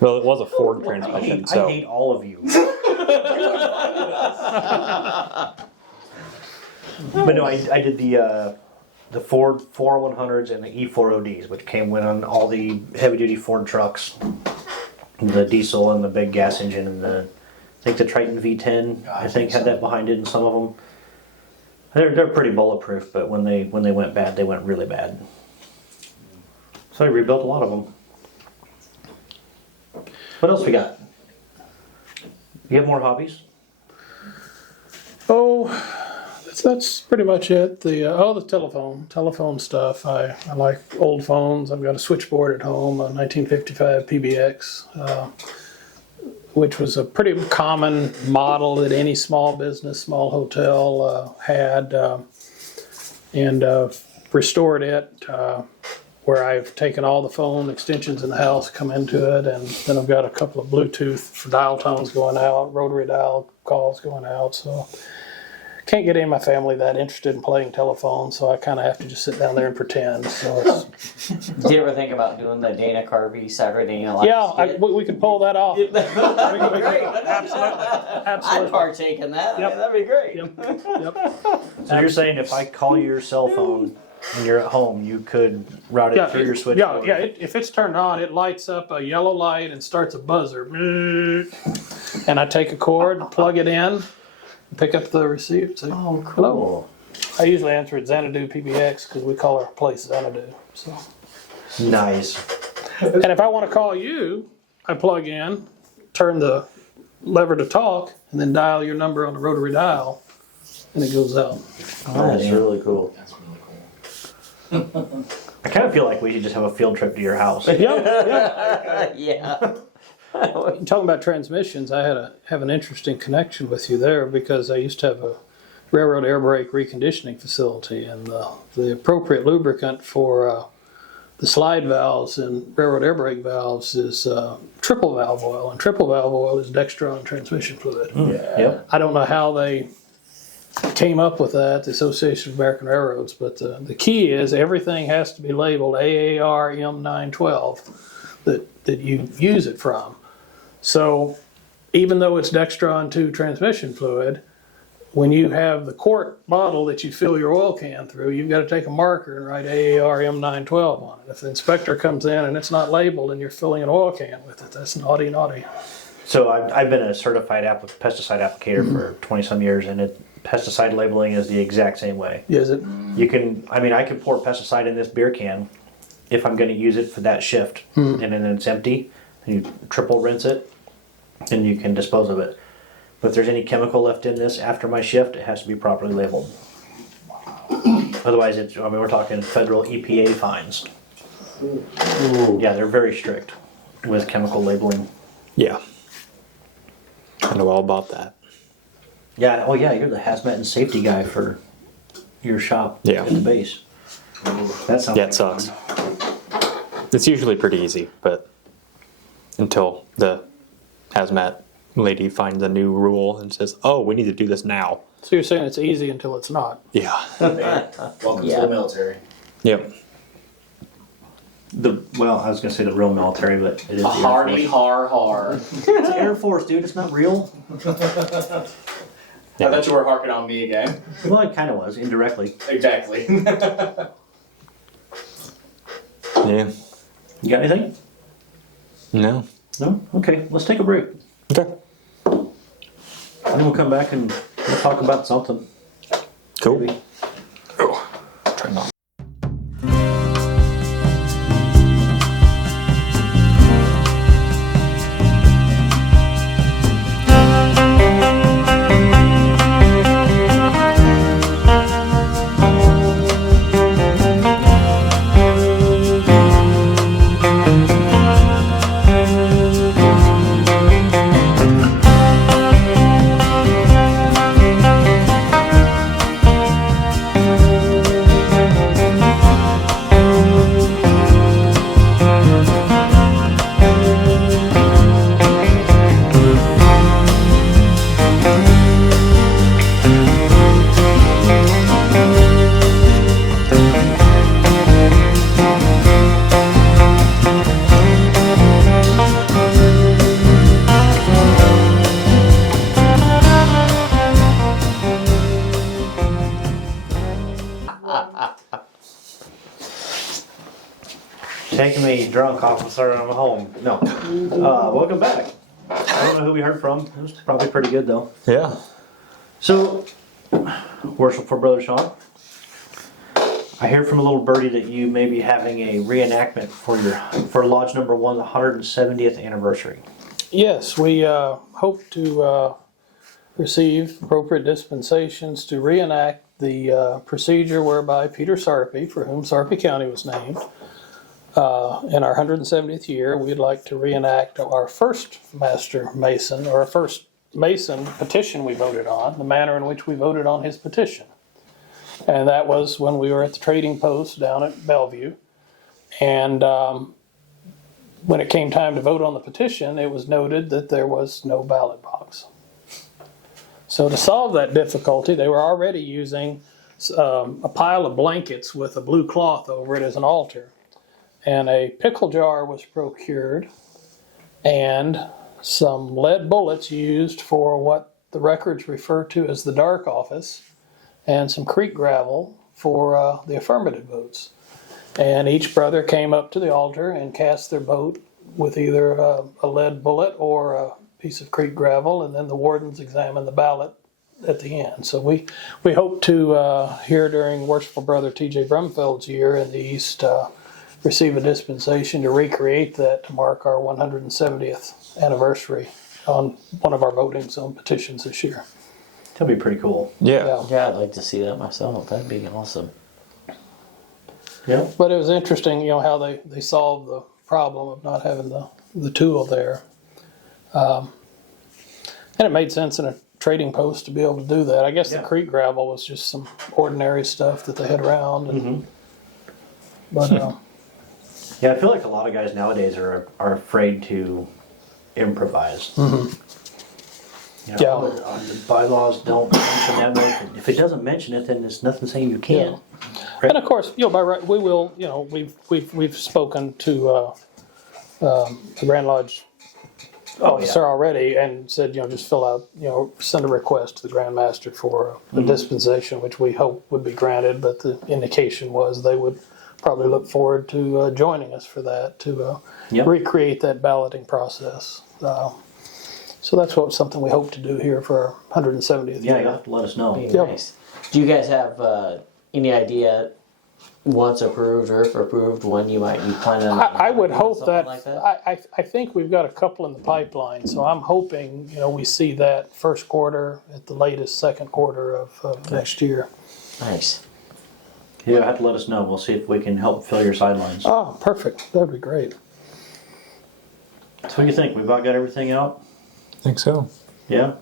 Well, it was a Ford transmission, I hate all of you. But no, I did the Ford 40100s and the E4ODs, which came with on all the heavy-duty Ford trucks, the diesel and the big gas engine, and I think the Triton V10, I think had that behind it in some of them. They're pretty bulletproof, but when they went bad, they went really bad. So I rebuilt a lot of them. What else we got? You have more hobbies? Oh, that's pretty much it. The telephone stuff. I like old phones. I've got a switchboard at home, a 1955 PBX, which was a pretty common model that any small business, small hotel had, and restored it. Where I've taken all the phone extensions in the house, come into it, and then I've got a couple of Bluetooth for dial tones going out, rotary dial calls going out. So can't get any of my family that interested in playing telephone, so I kind of have to just sit down there and pretend. So Do you ever think about doing the Dana Carvey Saturday Night Live? yeah, we could pull that off. That'd be great. Absolutely. I'd partake in that. Yep. That'd be great. Yep. So you're saying if I call your cell phone and you're at home, you could route it through your switchboard? Yeah. If it's turned on, it lights up a yellow light and starts a buzzer. And I take a cord, plug it in, pick up the receiver. Say, Oh, cool. hello. I usually answer at Xanadu PBX because we call our place Xanadu. So, Nice. and if I want to call you, I plug in, turn the lever to talk, and then dial your number on the rotary dial, and it goes out. Oh, that's really cool. That's really cool. I kind of feel like we should just have a field trip to your house. Yeah. Yeah. Talking about transmissions, I have an interesting connection with you there because I used to have a railroad air brake reconditioning facility, and the appropriate lubricant for the slide valves and railroad air brake valves is triple valve oil, and triple valve oil is Dextron transmission fluid. Yep. I don't know how they came up with that, the Association of American Railroads, but the key is everything has to be labeled AAR M912 that you use it from. So even though it's Dextron 2 transmission fluid, when you have the quart bottle that you fill your oil can through, you've got to take a marker and write AAR M912 on it. If the inspector comes in and it's not labeled and you're filling an oil can with it, that's naughty, naughty. So I've been a certified pesticide applicator for 20 some years, and pesticide labeling is the exact same way. Is it? You can, I could pour pesticide in this beer can if I'm going to use it for that shift, and then it's empty, and you triple rinse it, and you can dispose of it. But if there's any chemical left in this after my shift, it has to be properly labeled. Otherwise, we're talking federal EPA fines. Ooh. Yeah, they're very strict with chemical labeling. Yeah. I know all about that. Yeah, oh yeah, you're the hazmat and safety guy for your shop Yeah. at the base. That sounds Yeah, it sucks. It's usually pretty easy, but until the hazmat lady finds a new rule and says, "Oh, we need to do this now." So you're saying it's easy until it's not? Yeah. Welcome Yeah. to the military. Yep. I was gonna say the real military, but it is the Hardy, Air Force. har. It's the Air Force, dude. It's not real. I thought you were harping on me again. Well, it kind of was indirectly. Exactly. Yeah. You got anything? No. No. Okay, let's take a break. Okay. And then we'll come back and we'll talk about something. Cool. Maybe. Try not. Taking me drunk officer, I'm home. No. Welcome back. I don't know who we heard from. It was probably pretty good though. Yeah. So, Worshipful Brother Sean, I hear from a little birdie that you may be having a reenactment for Lodge Number 1's 170th anniversary. Yes, we hope to receive appropriate dispensations to reenact the procedure whereby Peter Sarpy, for whom Sarpy County was named, in our 170th year, we'd like to reenact our first Master Mason, or our first Mason petition we voted on, the manner in which we voted on his petition. And that was when we were at the trading post down at Bellevue. And when it came time to vote on the petition, it was noted that there was no ballot box. So to solve that difficulty, they were already using a pile of blankets with a blue cloth over it as an altar. And a pickle jar was procured, and some lead bullets used for what the records refer to as the dark office, and some creek gravel for the affirmative votes. And each brother came up to the altar and cast their vote with either a lead bullet or a piece of creek gravel, and then the wardens examined the ballot at the end. So we hope to, here during Worshipful Brother T.J. Brumfeld's year in the East, receive a dispensation to recreate that to mark our 170th anniversary on one of our votings on petitions this year. That'll be pretty cool. Yeah. Yeah, I'd like to see that myself. That'd be awesome. Yeah. But it was interesting, how they solved the problem of not having the tool there. And it made sense in a trading post to be able to do that. I guess Yeah. the creek gravel was just some ordinary stuff that they had around. And, But Yeah, I feel like a lot of guys nowadays are afraid to improvise. You know, Yeah. the bylaws don't mention that way. If it doesn't mention it, then there's nothing saying you can't. And of course, by right, we will. We've spoken to the Grand Lodge officer already and said, just fill out, send a request to the Grand Master for a dispensation, which we hope would be granted. But the indication was they would probably look forward to joining us for that to recreate that balloting process. So that's something we hope to do here for our 170th Yeah, year. you'll have to let us know. Be Yep. nice. Do you guys have any idea, once approved or if approved, when you might be planning on I would hope something that, like that? I think we've got a couple in the pipeline, so I'm hoping, we see that first quarter, at the latest second quarter of next year. Nice. You'll have to let us know. We'll see if we can help fill your sidelines. Oh, perfect. That'd be great. So what do you think? We've about got everything out? Think so. Yeah?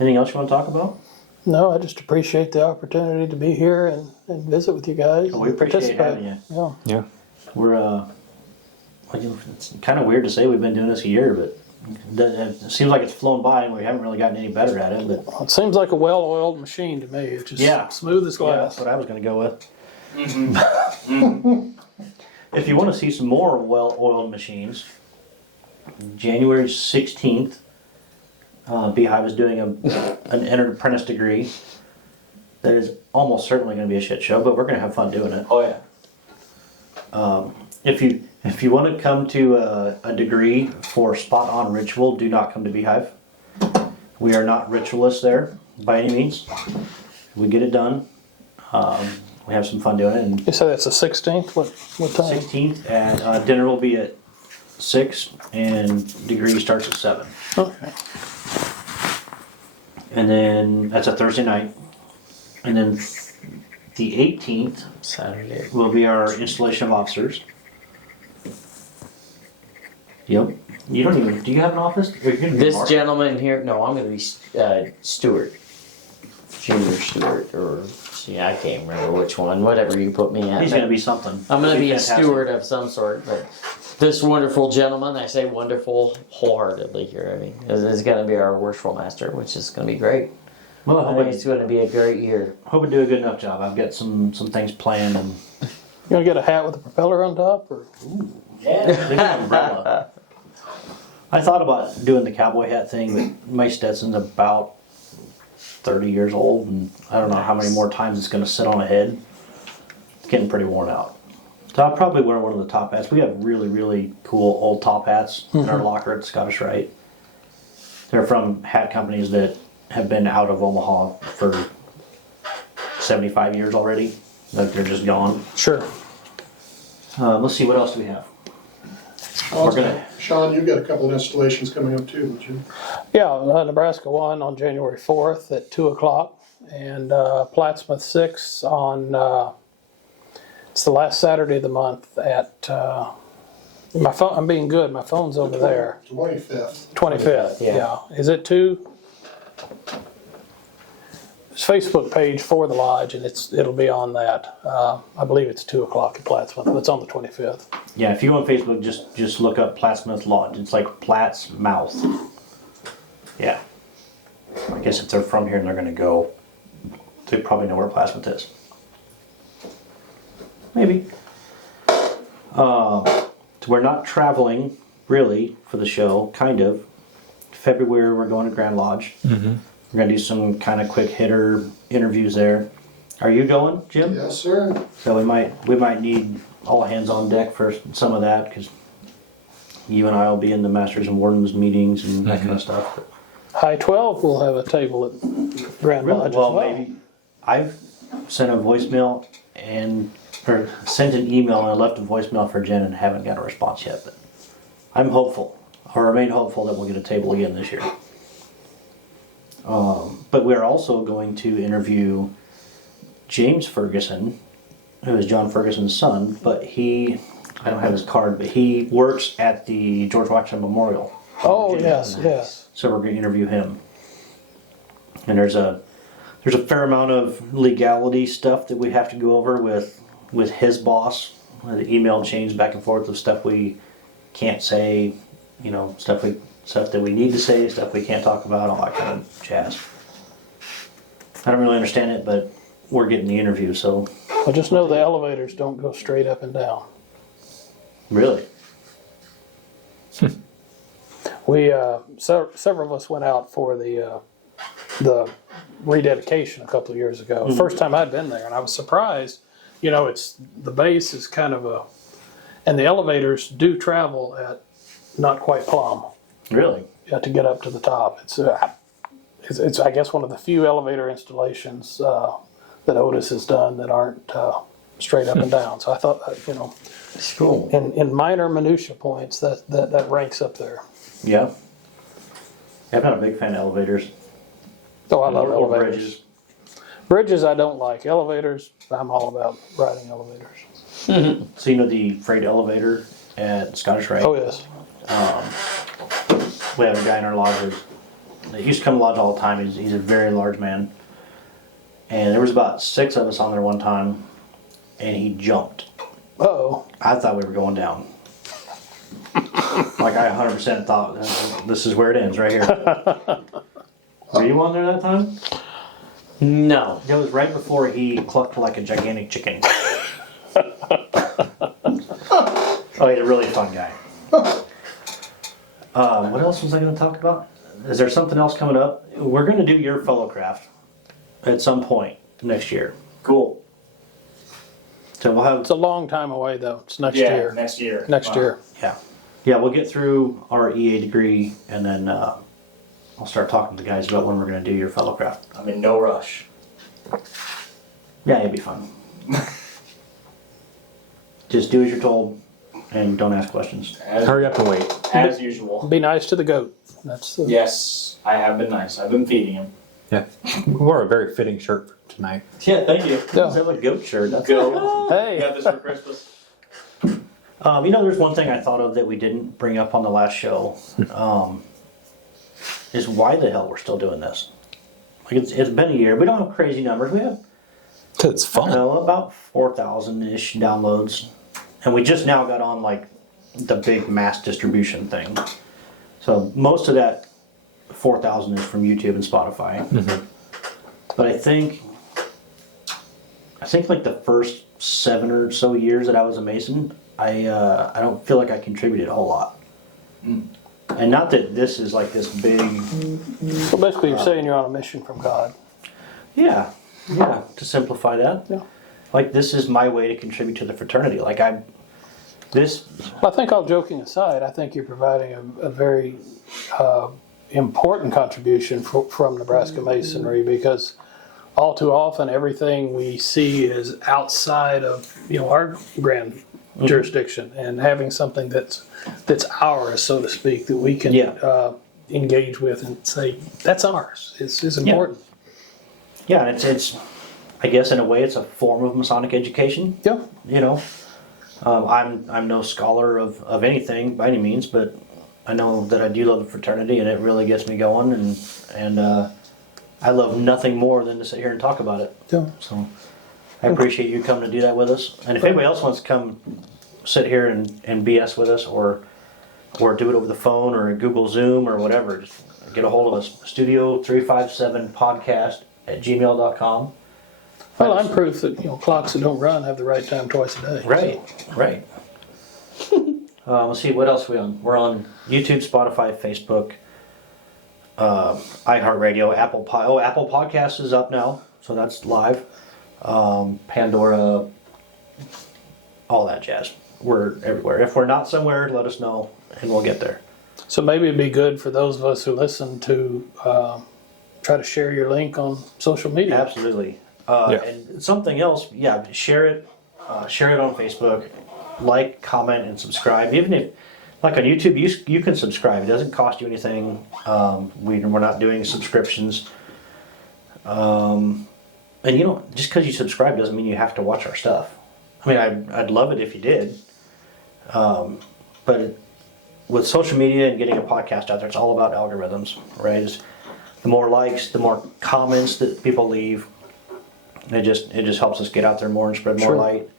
Anything else you want to talk about? No, I just appreciate the opportunity to be here and visit with you guys. We appreciate having you. Yeah. Yeah. We're, it's kind of weird to say we've been doing this a year, but it seems like it's flown by and we haven't really gotten any better at it. But It seems like a well-oiled machine to me. It's just smooth as yeah, glass. that's what I was going to go with. If you want to see some more well-oiled machines, January 16th, Beehive is doing an entered apprentice degree that is almost certainly going to be a shit show, but we're going to have fun doing it. Oh yeah. If you want to come to a degree for spot on ritual, do not come to Beehive. We are not ritualists there by any means. We get it done. We have some fun doing it. And You say that's the 16th? What time? 16th, and dinner will be at 6, and degree starts at 7. Okay. And then that's a Thursday night. And then the 18th Saturday. will be our installation of officers. Yep. You don't even. Do you have an office? Or you're gonna be This Mark? gentleman here, no, I'm going to be Stewart. Junior Stewart, or I can't remember which one, whatever you put me at. He's going to be something. I'm going to be a Fantastic. steward of some sort, but this wonderful gentleman, I say wonderful wholeheartedly here, I mean, is going to be our Worshipful Master, which is going to be great. Well, I think it's going to be a great year. hope we do a good enough job. I've got some things planned, and You gonna get a hat with a propeller on top, or? maybe an umbrella. I thought about doing the cowboy hat thing, but my Stetson's about 30 years old, and I don't know how many more times it's going to sit on a head. It's getting pretty worn out. So I'll probably wear one of the top hats. We have really, really cool old top hats in our locker at the Scottish Rite. They're from hat companies that have been out of Omaha for 75 years already. Like they're just gone. Sure. Let's see, what else do we have? We're gonna. Sean, you've got a couple of installations coming up too, don't you? Yeah, Nebraska 1 on January 4th at 2 o'clock, and Plattsmouth 6 on, it's the last Saturday of the month at, my phone, I'm being good, my phone's over there. 25th. 25th, Yeah. yeah. Is it 2? It's Facebook page for the lodge, and it'll be on that. I believe it's 2 o'clock at Plattsmouth, but it's on the 25th. Yeah, if you go on Facebook, just look up Plattsmouth Lodge. It's like Platt's Mouth. Yeah. I guess if they're from here and they're going to go, they probably know where Plattsmouth is. Maybe. So we're not traveling, really, for the show, kind of. February, we're going to Grand Lodge. Mm-hmm. We're going to do some kind of quick hitter interviews there. Are you going, Jim? Yes, sir. So we might need all hands on deck for some of that, because you and I will be in the Masters and Wardens meetings and that kind of stuff. High 12 will have a table at Grand Lodge as well. Maybe I've sent a voicemail or sent an email and I left a voicemail for Jen and haven't got a response yet. But I'm hopeful, or remain hopeful, that we'll get a table again this year. But we're also going to interview James Ferguson, who is John Ferguson's son, but I don't have his card, but he works at the George Washington Memorial. Oh, yes, yes. So we're going to interview him. And there's a fair amount of legality stuff that we have to go over with his boss, the email chains back and forth of stuff we can't say, you know, stuff that we need to say, stuff we can't talk about, all that kind of jazz. I don't really understand it, but we're getting the interview, so. I just know the elevators don't go straight up and down. Really? We several of us went out for the rededication a couple of years ago. First time I'd been there, and I was surprised. You know, it's the base is kind of and the elevators do travel at not quite plumb. Really? You have to get up to the top. It's I guess one of the few elevator installations that Otis has done that aren't straight up and down. So I thought that, you know, It's cool. in minor minutia points that ranks up there. Yeah. I'm not a big fan of elevators. Oh, I love Or elevators. bridges. Bridges I don't like. Elevators, I'm all about riding elevators. So you know the freight elevator at Scottish Rite? Oh yes. We have a guy in our lodge that used to come to lodge all the time. He's a very large man. And there was about 6 of us on there one time, and he jumped. Uh-oh. I thought we were going down. Like I 100% thought this is where it ends, right here. Were you on there that time? No. It was right before he clucked like a gigantic chicken. Oh, he's a really fun guy. What else was I going to talk about? Is there something else coming up? We're going to do your fellow craft at some point next year. Cool. So we'll have, It's a long time away though. It's next Yeah, year. next year. Next year. yeah, we'll get through our EA degree, and then I'll start talking to the guys about when we're going to do your fellow craft. I'm in no rush. Yeah, it'd be fun. Just do as you're told, and don't ask questions. Hurry up and wait. As usual. Be nice to the goat. That's the, Yes, I have been nice. I've been feeding him. Yeah. We wore a very fitting shirt for tonight. Yeah, thank you. Yeah. Is that a goat shirt? That's Go. Hey. Got this for Christmas. You know, there's one thing I thought of that we didn't bring up on the last show. Is why the hell we're still doing this? Like it's been a year. We don't have crazy numbers. We have It's I don't know, about 4,000-ish downloads, and we just now got on like the big mass distribution thing. So most of that 4,000 is from YouTube and Spotify. But I think like the first 7 or so years that I was a Mason, I don't feel like I contributed a whole lot. And not that this is like this big, So basically you're saying you're on a mission from God. yeah, to simplify that. Yeah. Like this is my way to contribute to the fraternity. Like I think all joking aside, I think you're providing a very important contribution from Nebraska Masonry, because all too often everything we see is outside of our grand jurisdiction, and having something that's ours, so to speak, that we can engage with and say that's ours is important. Yeah, it's I guess in a way it's a form of Masonic education. Yeah. You know, I'm no scholar of anything by any means, but I know that I do love the fraternity, and it really gets me going, and I love nothing more than to sit here and talk about it. Yeah. So I appreciate you coming to do that with us. And if anybody else wants to come sit here and BS with us, or do it over the phone or Google Zoom or whatever, just get a hold of us. Studio357podcast@gmail.com. Well, I'm proof that clocks that don't run have the right time twice a day. Right. Let's see, what else are we on? We're on YouTube, Spotify, Facebook, iHeartRadio, Apple Podcasts is up now, so that's live. Pandora, all that jazz. We're everywhere. If we're not somewhere, let us know, and we'll get there. So maybe it'd be good for those of us who listen to try to share your link on social media. Absolutely. And something else, share it. Share it on Facebook. Like, comment, and subscribe. Even if, like on YouTube, you can subscribe. It doesn't cost you anything. We're not doing subscriptions. And just because you subscribe doesn't mean you have to watch our stuff. I mean, I'd love it if you did. But with social media and getting a podcast out there, it's all about algorithms, right? The more likes, the more comments that people leave. It just helps us get out there more and spread more light.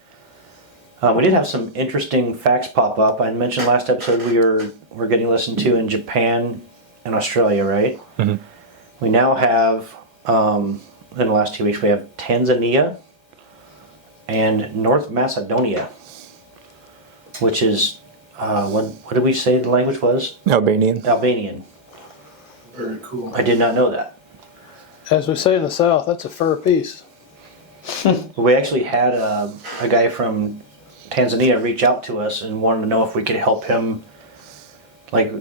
We did have some interesting facts pop up. I mentioned last episode we're getting listened to in Japan and Australia, right? Mhm. We now have, in the last 2 weeks, we have Tanzania and North Macedonia, which is, what did we say the language was? Albanian. Albanian. Very cool. I did not know that. As we say in the South, that's a fur piece. We actually had a guy from Tanzania reach out to us and wanted to know if we could help him, like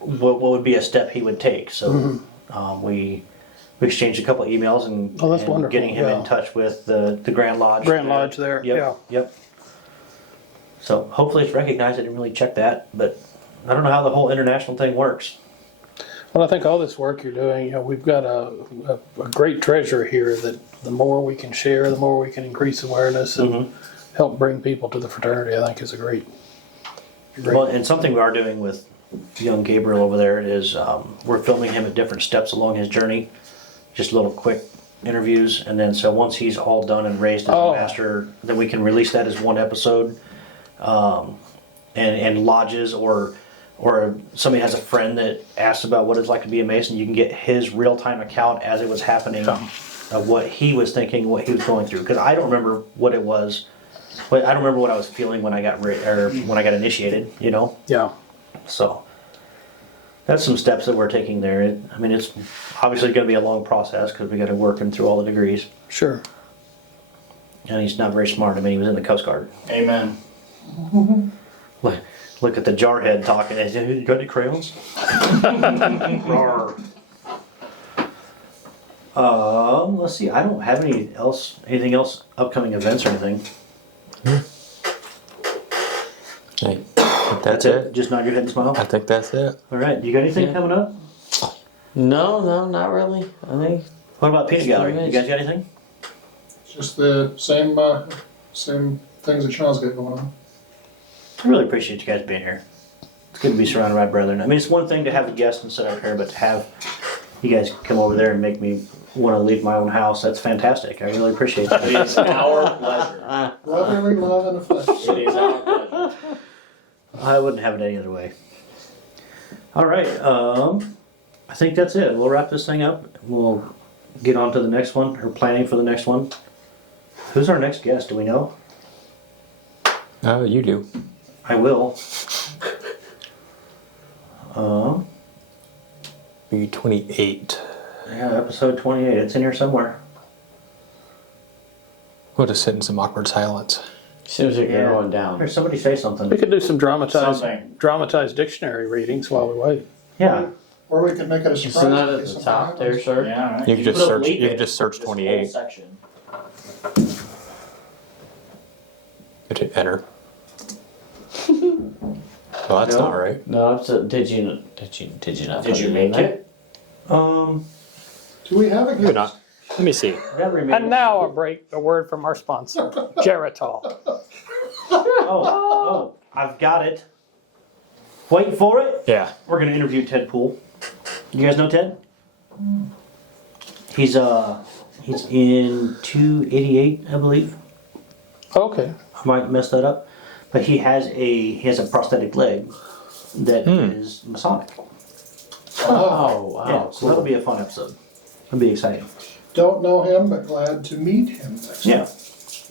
what would be a step he would take. So we exchanged a couple emails and, Oh, that's and wonderful, getting him yeah. in touch with the Grand Lodge. Grand Lodge there, Yep, yeah. Yep. So hopefully it's recognized. I didn't really check that, but I don't know how the whole international thing works. Well, I think all this work you're doing, we've got a great treasure here that the more we can share, the more we can increase awareness and help bring people to the fraternity, I think is a great. Well, and something we are doing with young Gabriel over there is we're filming him at different steps along his journey, just little quick interviews, and then so once he's all done and raised as a master, then we can release that as one episode. And lodges or somebody has a friend that asks about what it's like to be a Mason, you can get his real-time account as it was happening of what he was thinking, what he was going through. Because I don't remember what it was. I don't remember what I was feeling when I got when I got initiated. You know. Yeah. So that's some steps that we're taking there. It's obviously going to be a long process because we got to work him through all the degrees. Sure. And he's not very smart. He was in the Coast Guard. Amen. Look at the jarhead talking. You got any crayons? Roar. Let's see. I don't have anything else, upcoming events or anything. Hey, that's it. Just nod your head and smile. I think that's it. All right. You got anything coming up? No, not really. I think What about Peanut Gallery? Very You nice. guys got anything? Just the same things that Sean's got going on. I really appreciate you guys being here. It's good to be surrounded by brethren. It's one thing to have a guest and sit up here, but to have you guys come over there and make me want to leave my own house, that's fantastic. I really appreciate that. It is our pleasure. Brotherly love and affection. It is our pleasure. I wouldn't have it any other way. All right. I think that's it. We'll wrap this thing up. We'll get on to the next one, or planning for the next one. Who's our next guest? Do we know? Oh, you do. I will. Be 28. Yeah, episode 28. It's in here somewhere. We'll just sit in some awkward silence. seems like you're going down. Here, somebody say something. We could do some Something. dramatized dictionary readings while we wait. Yeah. Or we could make it a surprise. Isn't that in at case the something top there, happens. sir? Yeah, right. You can just put a search- bleep you can in just search this whole 28. section. Hit enter. Well, that's No. not right. No, did you not? Did put you in make there? it? Do we have a Maybe guest? not. Let me see. And now a word from our sponsor, Geritol. Oh, I've got it. Wait for it. Yeah. We're gonna interview Ted Poole. You guys know Ted? He's in 288, I believe. Okay. I might mess that up, but he has a prosthetic leg that is Masonic. Oh, wow. Yeah, so that'll be a fun episode. It'll be exciting. Don't know him, but glad to meet him next Yeah.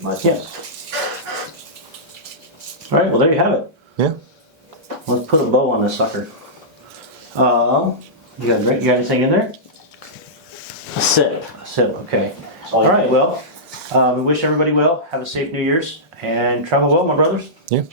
time. Yes. All right. Well, there you have it. Yeah. Let's put a bow on this sucker. You got anything in there? A sip. So, okay. All right. Well, we wish everybody well. Have a safe New Year's and travel well, my brothers. Yeah.